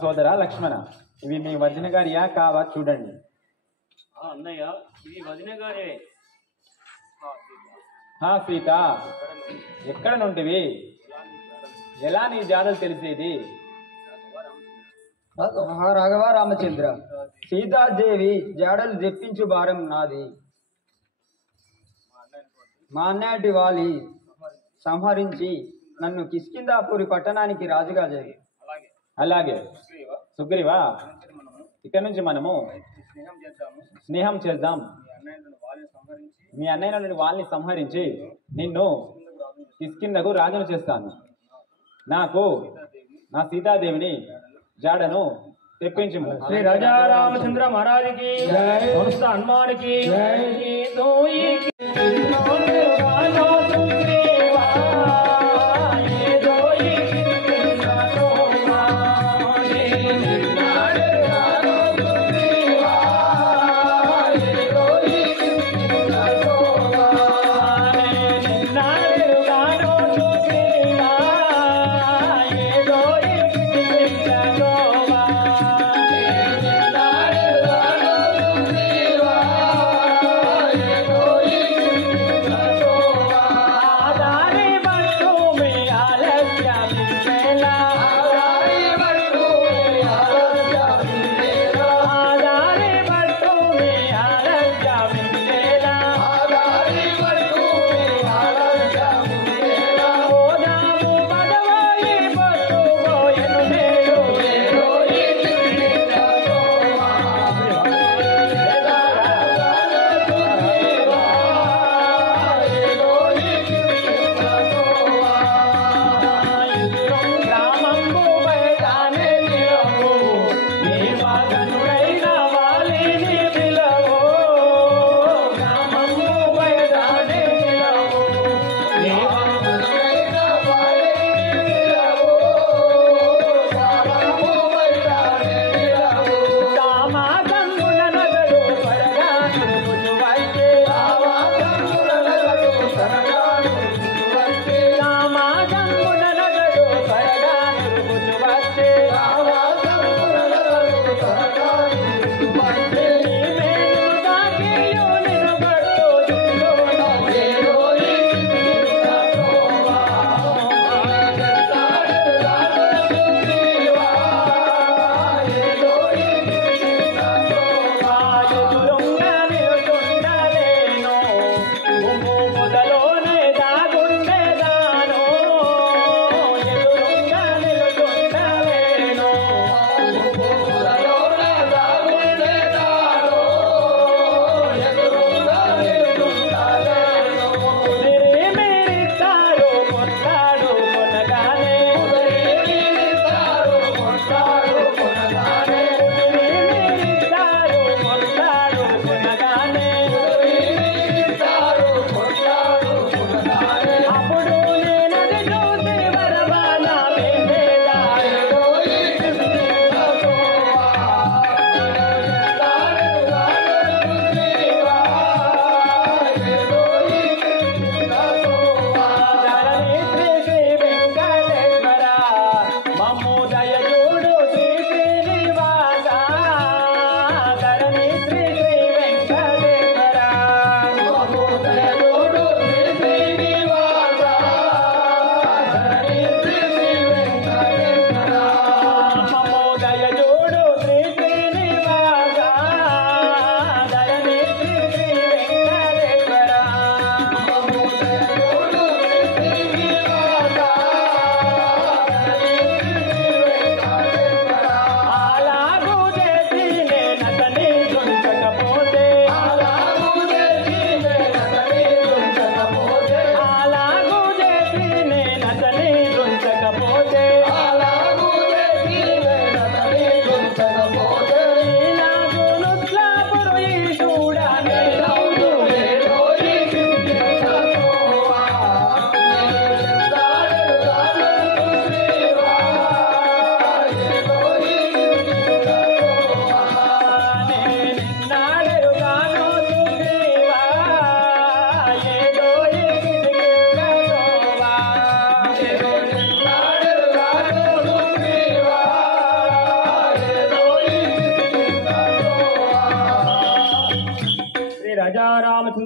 సోదర లక్ష్మణ, ఇవి మీ వదిన గారియా కావా చూడండి. అన్నయ్య, ఇవి వదిన గారే. సీత, ఎక్కడ నుండివి? ఎలా నీ జాడలు తెలిసేది? రాఘవ రామచంద్ర, సీతాదేవి జాడలు తెప్పించు భారం నాది. మా అన్నటి వాలి సంహరించి నన్ను కిష్కిందాపురి పట్టణానికి రాజుగా చేయి. అలాగే సుగ్రీవా, ఇక్కడ నుంచి మనము స్నేహం చేద్దాం. మీ అన్నయ్య నుండి వాళ్ళని సంహరించి నిన్ను కిష్కిందకు రాజును చేస్తాను. నాకు నా సీతాదేవిని జాడను తెప్పించము. శ్రీ రాజా రామచంద్ర మహారాజుకి, హనుమానికి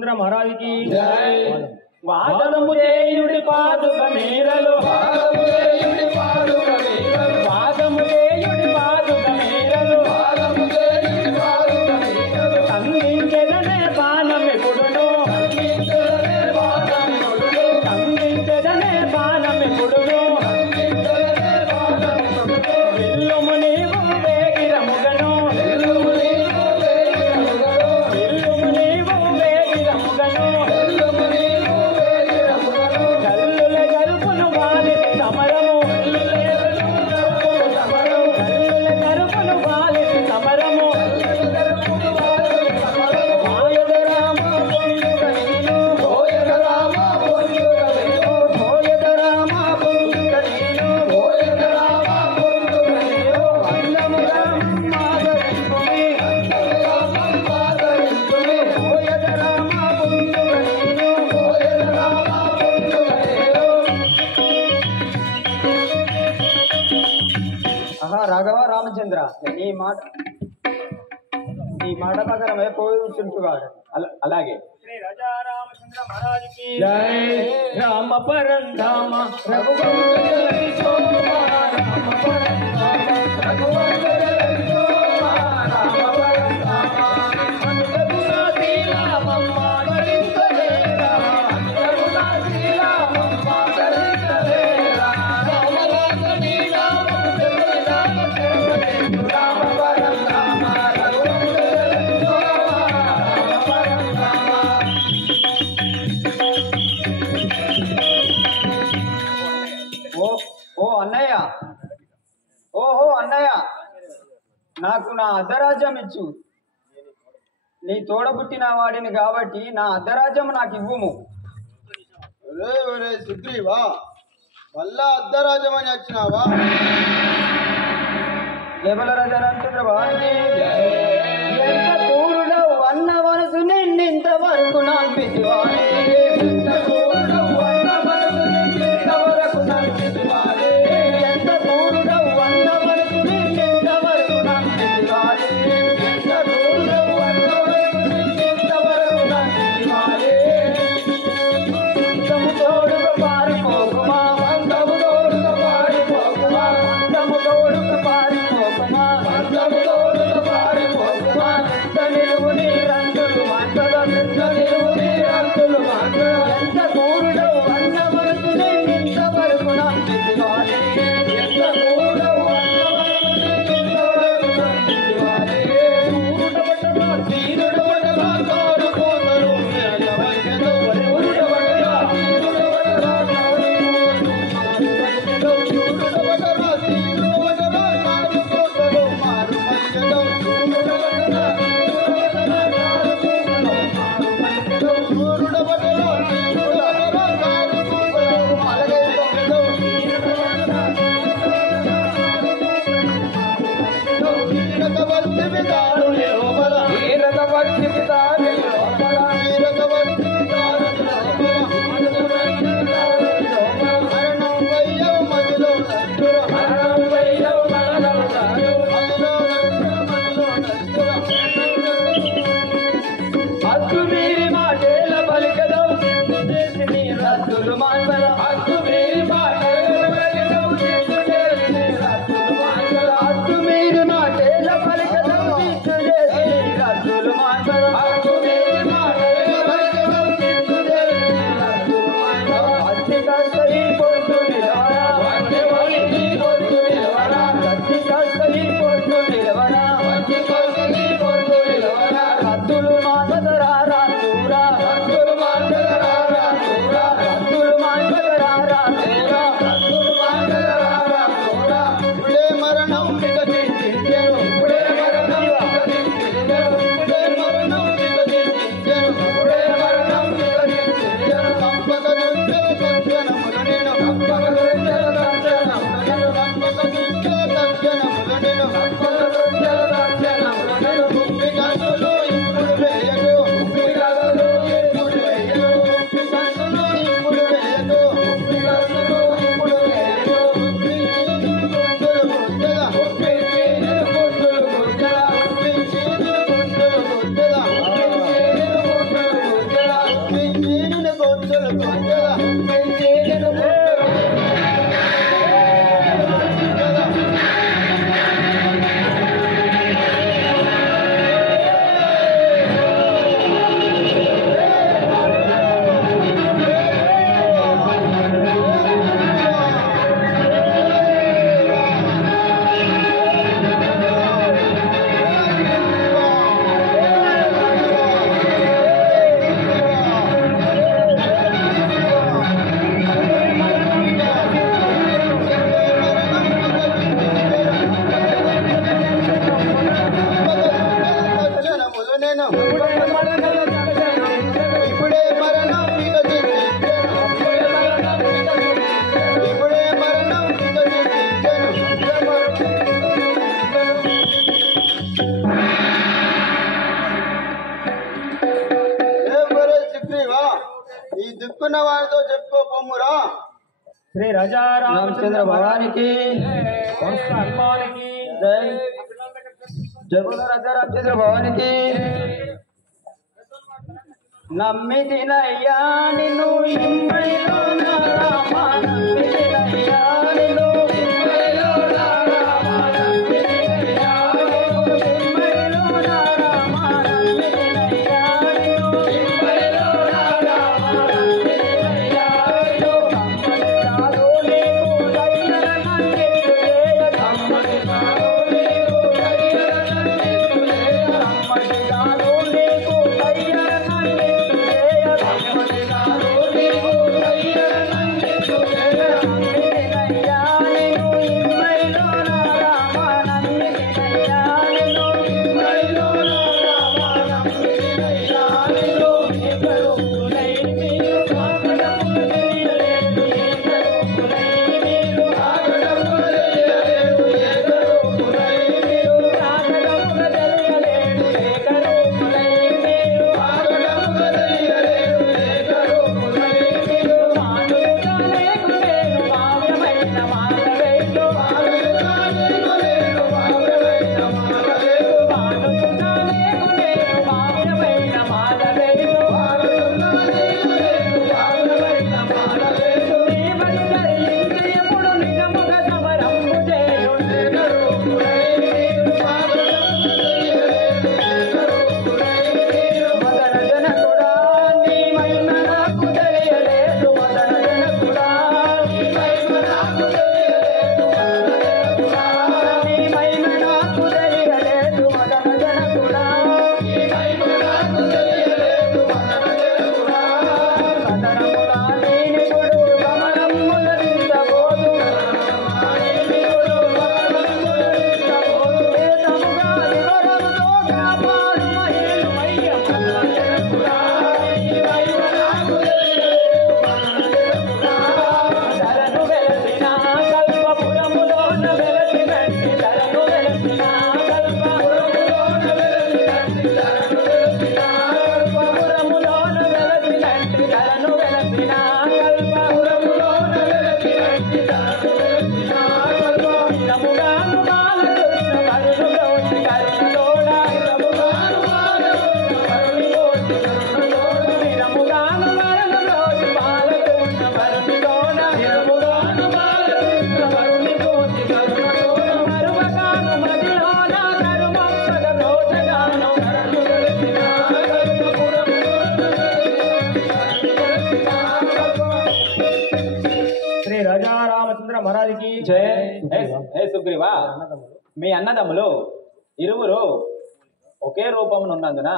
రామచంద్ర మహారాజుకి వాదము చేయుడి పాదుక మేరలు వాదము చేయుడి పాదుక మేరలు అందించెదనే బాణమెప్పుడును అందించెదనే బాణమెప్పుడును వెల్లుము నీవు వేగిరముగను వెల్లుము నీవు వేగిరముగను కల్లుల గరుపును వాలిసి సమరము కల్లుల గరుపును వాలిసి సమరము మాయద రామ పొందుగ నేను భోయద రామ పొందుగ నేను భోయద రామ పొందుగ నేను భోయద రామ పొందుగ నేను అందముగా మాదరింపుమి భోయద రామ పొందుగ నేను భోయద రామ పొందుగ నేను. ఆహా రాఘవ రామచంద్ర నీ మాట ప్రకారమే పోయి ఉంచుంటుగాడు. అలాగే శ్రీ రాజా రామచంద్ర మహారాజుకి జై రామ పరంధామ రఘువంశ శోభా రామ పరంధామ రఘువంశ శోభా రామ పరంధామ అనురగుణ శ్రీరామమ్మ ధరించలేరా అనురగుణ శ్రీరామమ్మ ధరించలేరా రామరాజని రామము జగదాన శరణు రామ పరంధామ రఘువంశ ఓ అన్నయ్య ఓహో అన్నయ్య నాకు నా అర్ధరాజ్యం ఇచ్చు. నీ తోడబుట్టిన వాడిని కాబట్టి నా అర్ధరాజ్యం నాకు ఇవ్వుము. ఒరే సుగ్రీవా, మళ్ళా అర్ధరాజ్యం అని వచ్చినావా? కేవల రాజరామచంద్ర వారికి ఎంత పూరుడవు అన్న మనసు నిన్నింత వరకు నంపితివాడే ఎంత పూరుడవు అన్న మనసు నిన్నింత వరకు నంపితివాడే ఎంత పూరుడవు అన్న మనసు నిన్నింత వరకు నంపితివాడే ఎంత పూరుడవు అన్న మనసు నిన్నింత వరకు నంపితివాడే అంతము తోడుగా పారిపోకుమా అంతము తోడుగా పారిపోకుమా అంతము తోడుగా పారిపోకుమా అంతము తోడుగా పారిపోకుమా ఎంత నిలువు నీరంతులు మాటల ఎంత నిలువు నీరంతులు మాటల ఎంత కూరుడవు అన్న మనసు నిన్నింత వరకు నంపితివాడే ఎంత కూరుడవు అన్న మనసు నిన్నింత వరకు నంపితివాడే కూరుడవటమా తీరుడవటమా కారుకోతరు మేఘవైకదో కూరుడవటమా తీరుడవటమా కారుకోతరు చూడుడవటమా తీరుడవటమా కారుకోతరు మారు మధ్యలో చూడుడవటమా తీరుడవటమా కారుకోతరు మారు మధ్యలో చూడుడవటమా తీరుడవటమా కారుకోతరు అలగై తొమ్మిదో తీరుడవటమా వీరకవర్తి విదారుని లోపల వీరకవర్తి విదారుని లోపల వీరకవర్తి విదారుని లోపల మరణం వయ్యవు మదిలో నట్టుర మరణం వయ్యవు మదిలో నట్టుర హద్దు మీరి మాటేల పలికదవు సిద్ధు చేసి నీ రద్దులు మాంసల హద్దు మీరి మాటేల పలికదవు సిద్ధు చేసి నీ రద్దులు మాంసల హద్దు మీరి మాటేల పలికదవు సిద్ధు చేసి నీ రద్దులు మాంసల హద్దు మీరి మాటేల పలికదవు సిద్ధు చేసి నీ రద్దులు మాంసల అతి కష్ట ఈ పొద్దు నిలవరా అతి ఒలికి పొద్దు నిలవరా అతి కష్ట ఈ పొద్దు నిలవరా అతి కష్ట ఈ పొద్దు నిలవరా రద్దులు మాంసల రద్దులు మాంసల ఈ దిక్కున్న వారితో చెప్పుకో పొమ్మురా. శ్రీ రాజా రామచంద్ర భవానికి వంశ హనుమానికి జై. జై బోలో రాజా రామచంద్ర భవానికి. నమ్మితినయ్యా నిన్ను ఇమ్మడిలో నా రామ, నమ్మితినయ్యా నిన్ను ఇమ్మడిలో నా రామ, నమ్మితినయ్యా నిన్ను ఇమ్మడిలో నా రామ, నమ్మితినయ్యా నిన్ను ఇమ్మడిలో నా రామ, నమ్మితినయ్యా నిన్ను. కమ్మడి కాదు నీకు దయ్యల నన్నెత్తు చేయ, కమ్మడి కాదు నీకు దయ్యల నన్నెత్తు చేయ, కమ్మడి కాదు నీకు దయ్యల నన్నెత్తు చేయ, కమ్మడి కాదు నీకు దయ్యల నన్నెత్తు చేయ. నమ్మితినయ్యా నిన్ను ఇమ్మడిలో నా రామ, నమ్మితినయ్యా నిన్ను ఇమ్మడిలో నా రామ, నమ్మితినయ్యా నిన్ను. ఏకరూపులై మీరు కాకడములు తెలియలేదు, ఏకరూపులై మీరు కాకడములు తెలియలేదు, ఏకరూపులై మీరు కాకడములు తెలియలేదు, ఏకరూపులై మీరు కాకడములు తెలియలేదు, ఏకరూపులై మీరు. మానుగా లేకు నేను భావ్యమైన మానవేలు, మానుగా లేకు నేను భావ్యమైన మానవేలు, మానుగా లేకు నేను భావ్యమైన మానవేలు, మానుగా లేకు నేను భావ్యమైన మానవేలు. నీవని ధరించి ఎప్పుడు నిజముగా సమరంబు చేయు, ఏకరూపులై మీరు కాకడములు తెలియలేదు, ఏకరూపులై మీరు. మదన జనకుడా నీ మహిమ నాకు తెలియలేదు, మదన జనకుడా నీ మహిమ నాకు తెలియలేదు, మదన జనకుడా నీ మహిమ నాకు తెలియలేదు, మదన జనకుడా నీ మహిమ నాకు తెలియలేదు, మదన జనకుడా. కదనములా నీనిగుడు కమలమ్ముల దించబోదు, కదనములా నీనిగుడు కమలమ్ముల దించబోదు. వేదముగా వివరముతో కాపాడు మహేలుమయ్య, మదన జనకుడా నీ మహిమ నాకు తెలియలేదు, మదన జనకుడా. ధరను వెలసిన కల్పపురములోన వెలసినట్టి, ధరను వెలసిన కల్పపురములోన వెలసినట్టి, ధరను వెలసిన కల్పపురములోన వెలసినట్టి, ధరను వెలసిన కల్పపురములోన వెలసినట్టి, ధరను వెలసిన కల్ప. ఇదముగాను బాలకృష్ణ కరుణ కోటి కరుణతోడ, ఇదముగాను బాలకృష్ణ కరుణ కోటి కరుణతోడ, ఇదముగాను మరణ కోటి బాలకృష్ణ కరుణతోడ, ఇదముగాను బాలకృష్ణ కరుణ కోటి కరుణతోడ. మరువగాను మదిలోన కరుమప్పగ తోటగాను, కరుణ వెలసిన కల్పపురములోన వెలసినట్టి, కరుణ వెలసిన కల్ప. శ్రీ రాజా రామచంద్ర మహారాజుకి జై. హే సుగ్రీవా, మీ అన్నదమ్ములు ఇరువురు ఒకే రూపమునున్నందున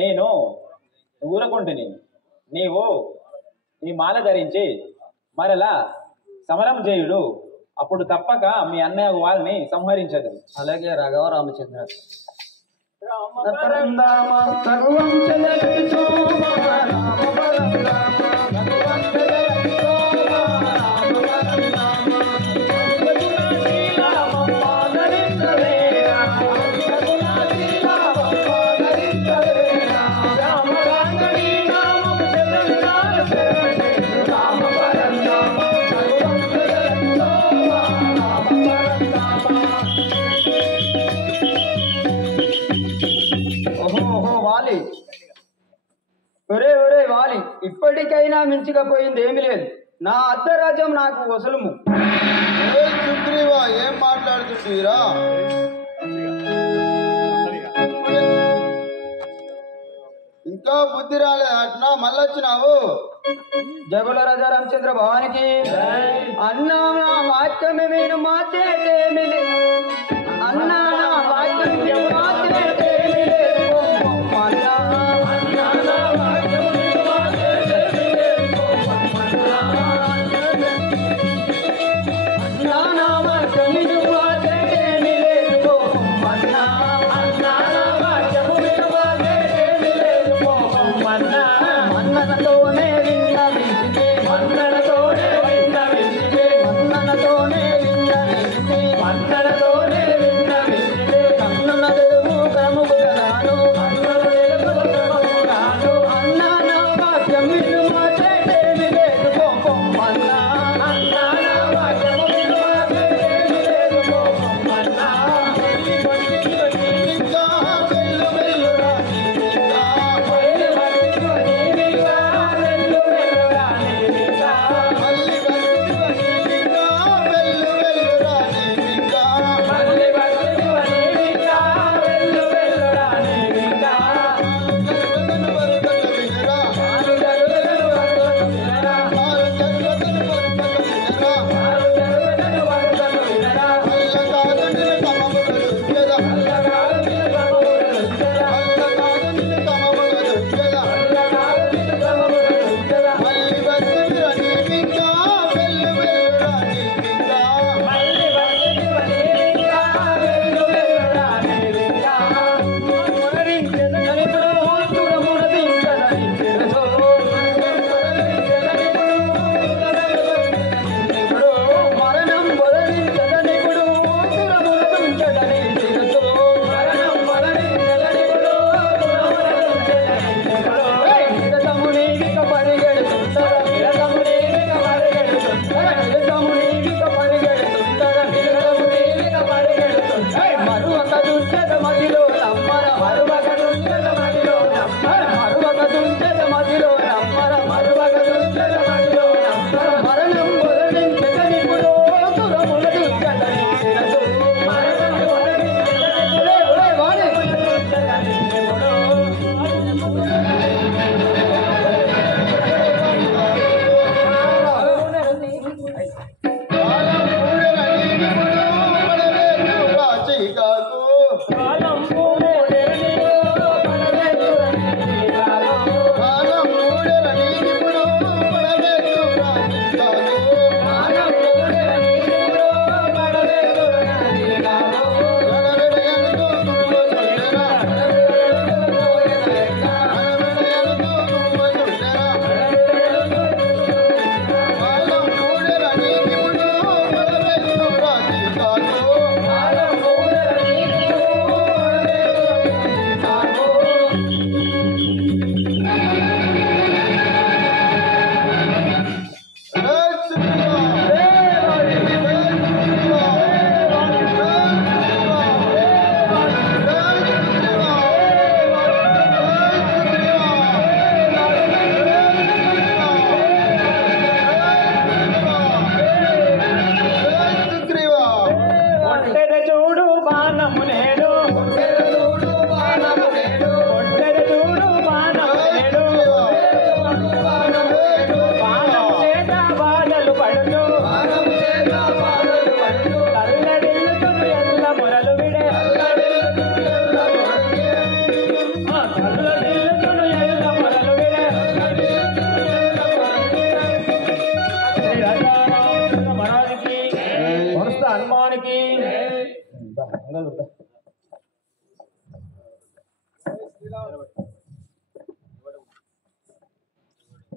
నేను ఊరకుంటిని. నీవు ఈ మాల ధరించి మరలా సమరం చేయుడు, అప్పుడు తప్పక మీ అన్నయ్య వారిని సంహరించదు. అలాగే రాఘవ రామచంద్ర. పరంధామ రఘువంశ జగతి సోమ, రామ పరంధామ రఘువంశ జగతి సోమ, రామ పరంధామ. రఘునాథీరామమ్మ ధరించవేరా, రఘునాథీరామమ్మ ధరించవేరా. రామ రాంగణీ నామము శరణాల శరణే, రామ పరంధామ రఘువంశ జగతి సోమ, రామ పరంధామ. ఓహో వాలి, ఒరే ఒరే వాలి, ఇప్పటికై అయినా మించకపోయింది ఏమీ లేదు. నా అర్ధరాజ్యం నాకు వసలుము. సుగ్రీవా ఏం మాట్లాడుతుంటివిరా? ఇంకా బుద్ధి రాలేదు అట్నా మళ్ళొచ్చినావు? జబల రాజా రామచంద్ర భవానికి అన్నా నా వాక్యమే మీరు మాతేమి అన్నా నా వాక్యం మీరు మాతేమి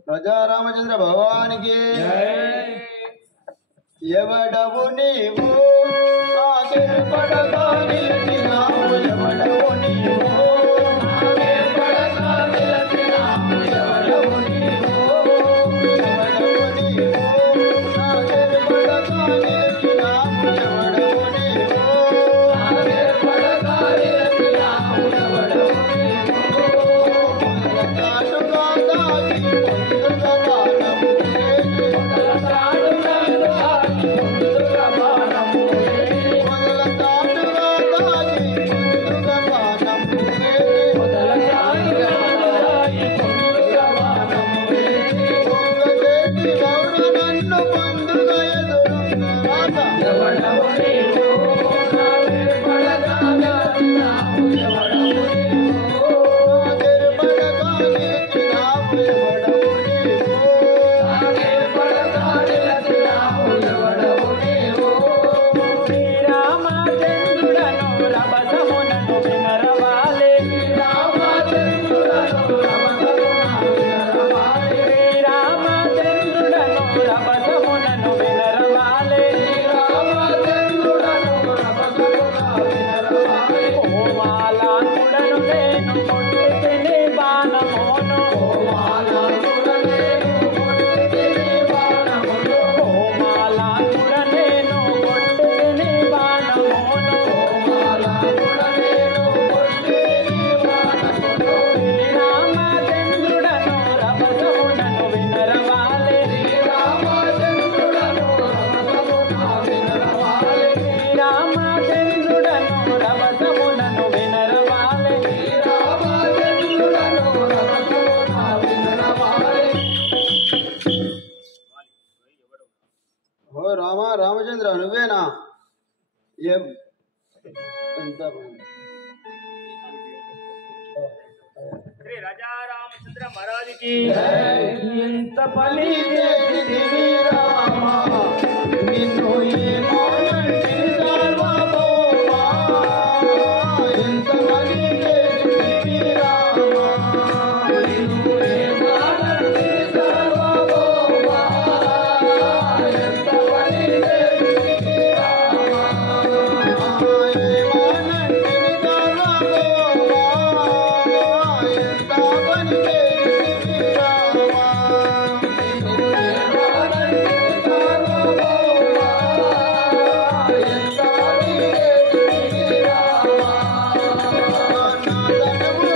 ప్రజా రామచంద్ర భగవానికి ఎవడవు నీవు ఆగిపడగా నిలిచినావు ఎవడవు నీవు ఆగిపడగా నిలిచినావు ఎవడవు నీవు ఎవడవు నీవు ఆగిపడగా నిలిచినావు ఎవడవు నీవు ఆగిపడగా నిలిచినావు ఎవడవు నీవు కాటుగా దాచి పొందుగా ఓ రామచంద్ర నువ్వేనా? ఏం ఎంత శ్రీ రాజా రామచంద్ర మహారాజుకి ఎంత పని చేసితివి రామా, నిన్ను ఏమానంటి సార్వభౌమా, ఎంత పని చేసితివి రామా, నిన్ను ఏమానంటి సార్వభౌమా, ఎంత పని చేసితివి రామా, ఏమానంటి సార్వభౌమా, ఎంత పని చేసితివి రామా, నిన్ను ఏమానంటి సార్వభౌమా, ఎంత పని చేసితివి రామా, నా తనువు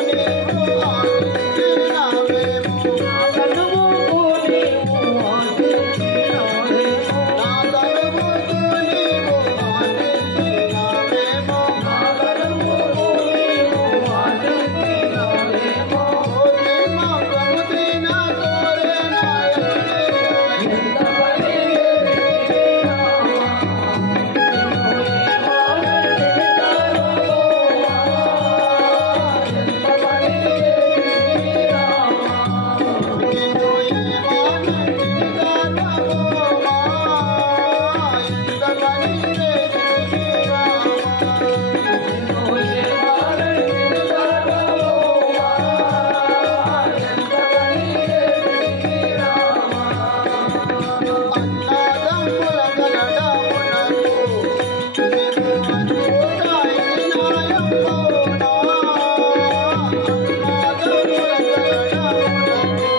నీవు ఆశించినావేమో, నా తనువు నీవు ఆశించినావేమో, నా తనువు నీవు ఆశించినావేమో, నా తనువు నీవు ఆశించినావేమో, ఓ ప్రకృతి నా తోడేనాయే, ఎంత పని చేసితివి రామా, నిన్ను ఏమానంటి సార్వభౌమా, ఎంత పని చేసితివి రామా, నిన్ను ఏమానంటి సార్వభౌమా, ఎంత పని చేసితివి రామా, అన్నదమ్ముల కలడమునకు నిన్ను అచ్యుతాయినాయమ్మోనా, అన్నదమ్ముల కలడమునకు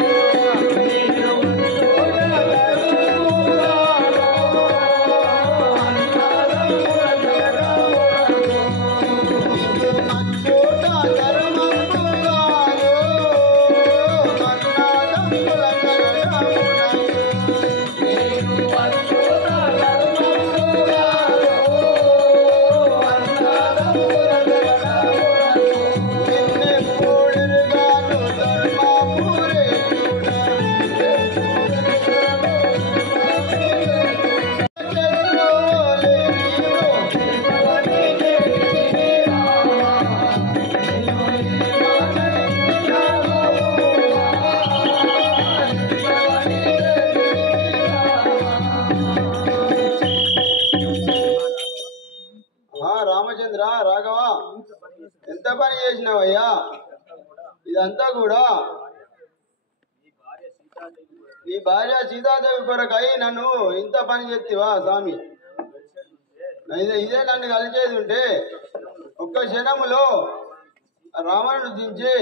నిన్ను అచ్యుత ధర్మంబుగాను, అన్నదమ్ముల కలడమునకు నిన్ను అచ్యుత ధర్మంబుగాను, అన్నదమ్ముల కలడమునకు నిన్నెప్పుడెరుగాను ధర్మపురేతుడా, శత్రువులే నీవు ఎంత పని చేసితివి రామా, నిన్ను ఏమానంటి సార్వభౌమా, ఎంత పని చేసితివి రామా. రామచంద్ర రాఘవ ఎంత పని చేసినావయ్యా? ఇదంతా కూడా నీ భార్య సీతాదేవి కొరకై నన్ను ఇంత పని చేతివా స్వామి? ఇదే నన్ను కలిచేది ఉంటే ఒక్క క్షణములో రావణుడు దించి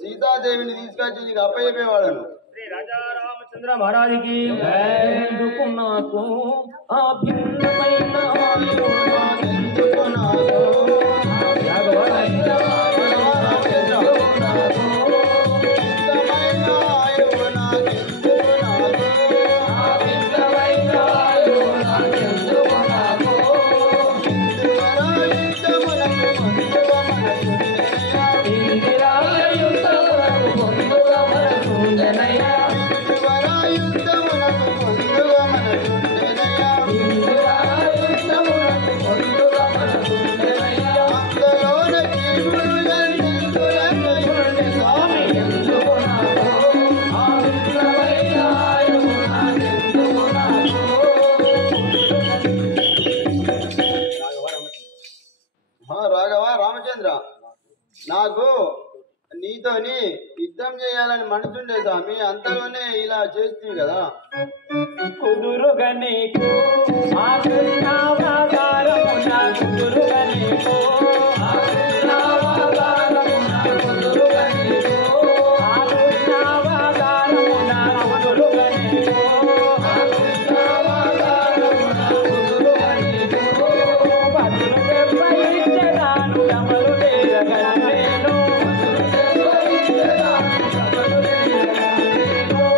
సీతాదేవిని తీసుకొచ్చి నీకు అప్పచెప్పేవాడను. శ్రీ రాజా రామచంద్ర మహారాజుకి ఎందుకు నాకు ఆ భిన్నమైన వాయువు ఎందుకు నాకు రాఘవ వింతమైన ఆయువు నాకెందుకు నాకు, వింతమైన ఆయువు నాకెందుకు నాకు, ఇందువరా యుద్ధమునకు ముందుగా మనసుండెనయ్యా, ఇందువరా యుద్ధమునకు ముందుగా మనసుండెనయ్యా, ఇందువరా యుద్ధమునకు ముందుగా మనసుండెనయ్యా, అంతలోనే జీవులు జన్మించులన్నయుండి స్వామి ఎందుకు నాకు, ఆ వింతమైన ఆయువు నాకెందుకు నాకు. రాఘవ రామచంద్ర నాకు నీతోని యుద్ధం చేయాలని మనసుండే స్వామి, అంతలోనే ఇలా చేస్తుంది కదా. కుదురుగా నీకు ఆ కృష్ణావతారమున కుదురుగా నీకు ఆ కృష్ణావతారమున కుదురుగా నీకు ఆ కృష్ణావతారమున కుదురుగా నీకు ఆ కృష్ణావతారమున కుదురుగా నీకు బతులు దెబ్బయించెదాను డమలు డేరగలను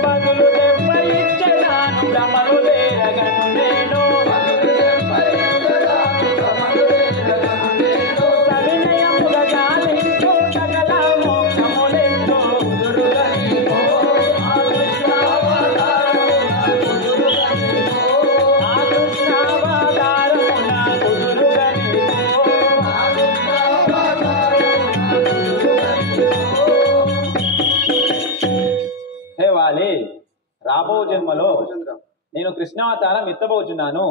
బతులు దెబ్బయించెదాను డమలు డేరగను నేను జన్మలో నేను కృష్ణావతారం ఎత్తబోచున్నాను.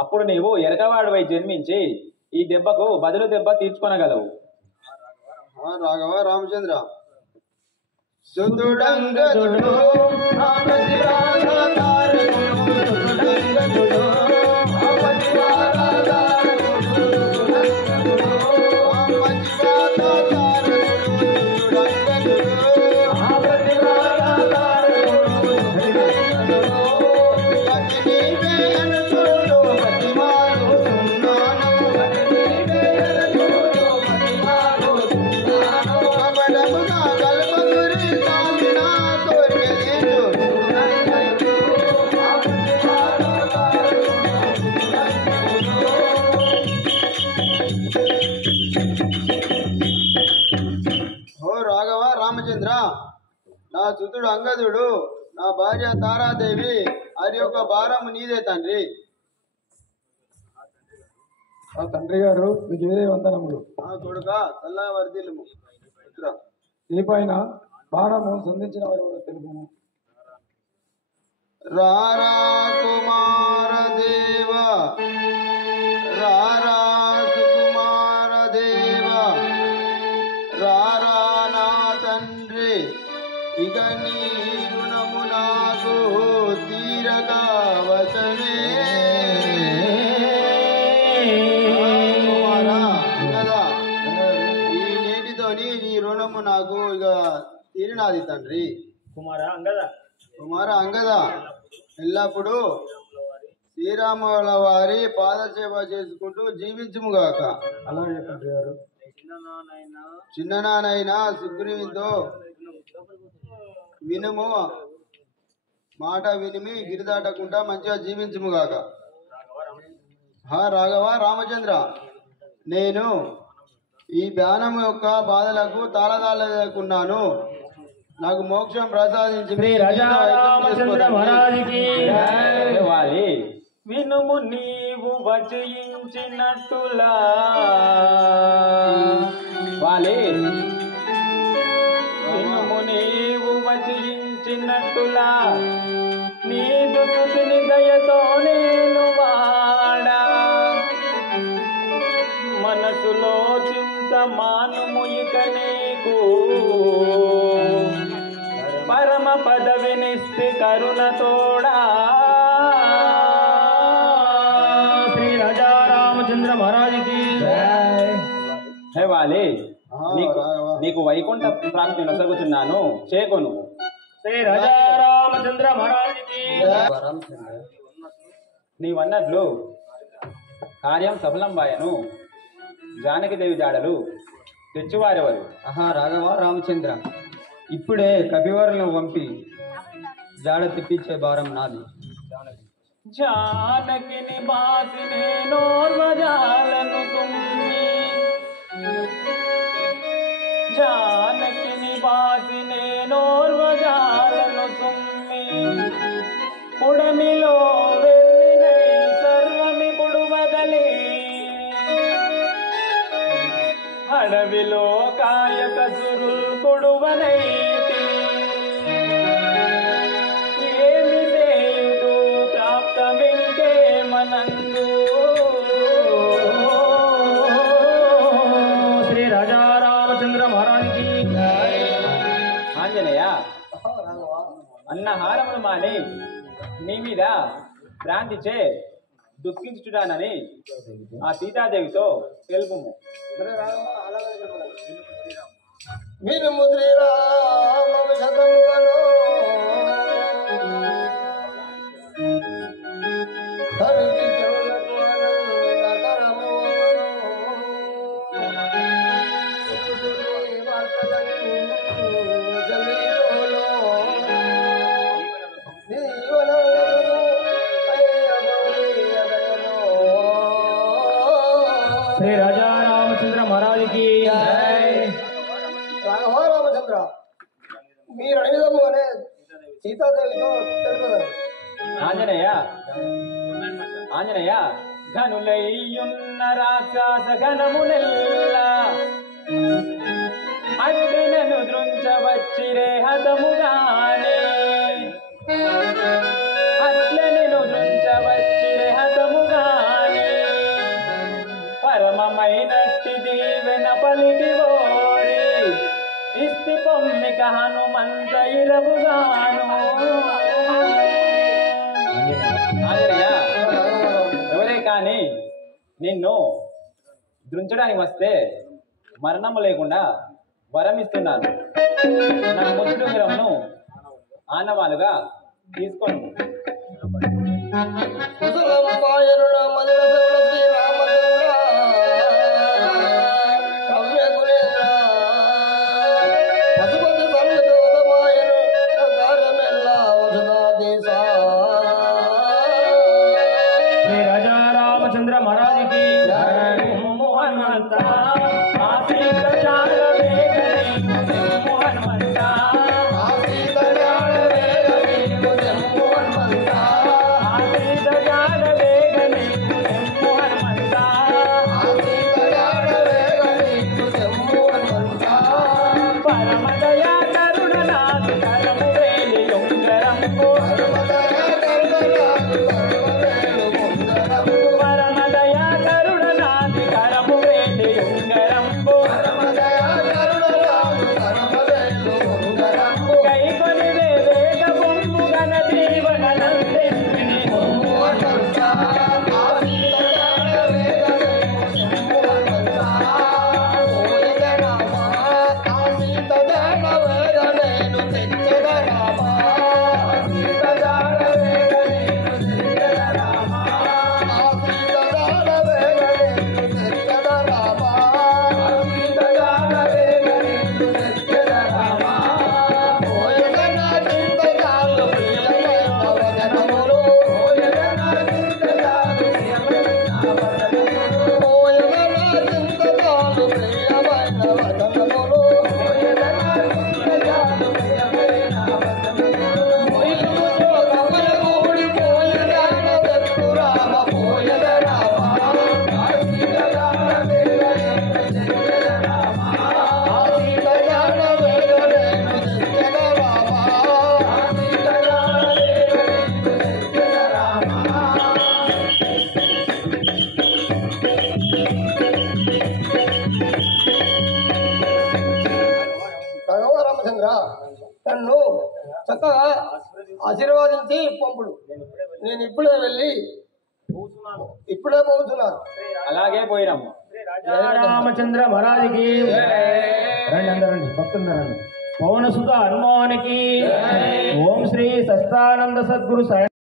అప్పుడు నీవు ఎరకవాడివై జన్మించి ఈ దెబ్బకు బదులు దెబ్బ తీర్చుకొనగలవు. రాఘవ రామచంద్ర సుతుడంగదుడు నా సుతుడు అంగదుడు, నా భార్య తారాదేవి వారి యొక్క భారము నీదే తండ్రి. తండ్రి గారు మీకు ఏదే వందనములు. కొడుక చల్లా వర్ధిల్లుము. ఈ పైన భారము సంధించిన వారు తెలుపు. రారా కుమార దేవ, రారా సుకుమార దేవ, రారా నా తండ్రి, ఇక నీ రుణము నాకు తీరక వచనే. కదా ఈ నేటితోని నీ రుణము నాకు ఇక తీరినాది తండ్రి. కుమార అంగద ఎల్లప్పుడూ శ్రీరాముల వారి పాదసేవ చేసుకుంటూ జీవించుముగాక. అలాగే తండ్రి గారు. చిన్ననానైనా సుగ్రీవునితో వినుము, మాట వినిమి గిరిదాటకుండా మంచిగా జీవించుముగాక. రాఘవ రామచంద్ర, నేను ఈ బాణం యొక్క బాధలకు తాళదాలకున్నాను. నాకు మోక్షం ప్రసాదించి వినుము నీవు వచయించినట్టులా. వినుము నీవు వచయించినట్టులా, నీదు సుతుని దయతో నేను వాడా. మనసులో చింత మానుము ఇక నీకు, పరమ పదవినిస్తి కరుణ తోడా. శ్రీ రాజా రామచంద్ర మహారాజుకి హే వాలి, నీకు వైకుంఠ ప్రాప్తి నొసగుచున్నాను, చేకొను. శ్రీ రాజా రామచంద్ర మహారాజుకి. నీవన్నట్లు కార్యం సఫలంబాయను. జానకిదేవి జాడలు తెచ్చువారెవరు? రాఘవ రామచంద్ర, ఇప్పుడే కపివరులను పంపి జాడ తెప్పించే భారం నాది. జానకిని బాసి నేనోర్వజాలను తుమ్మి, జానకిని బాసి నేనోర్వజాలను తుమ్మి, పుడమిలో వెళ్ళినై సర్వమిపుడు వదలి, అడవిలో కాయక సురుల్ కొడువనైతి. ఏమి చేయుదు ప్రాప్తమింకే మనందు. శ్రీ రాజా రామచంద్ర మహారాజుకి. ఆంజనేయ, అన్నహారములు మాని నీ మీద భ్రాంతిచే దుఃఖించుడానని ఆ సీతాదేవితో తెలుపుము. వినుము శ్రీరామ విషదంగలో హరికి చెవులకు అనందకరము వార్తలను జలీలో శ్రీ రాజా రామచంద్ర మహారాజుకి. రాఘవ రామచంద్ర, మీరు అడిగిదము అనే సీతాదేవితో తెలుపదారు. ఆంజనేయ, ఘనులయ్యున్న రాక్షస ఘనమునెల్లా అడ్డెనను దృంచవచ్చిరే హతముగానే. ఆంజనేయ ఎవరే కానీ నిన్ను దృంచడానికి వస్తే మరణము లేకుండా వరం ఇస్తున్నాను. నా ముద్దుగ్రహమును ఆనవాలుగా తీసుకోండి. శ్రీ రాజా రామచంద్ర మహారాజుకి నన్ను చక్కగా ఆశీర్వాదించి పంపుడు. నేను ఇప్పుడే వెళ్ళి ఇప్పుడే పోతున్నాను. అలాగే పోయినాము. రామచంద్ర మహారాజుకి రండి, అందరండి, భక్తులందరండి. పవన సుత హనుమానికి ఓం శ్రీ సస్తానంద సద్గురు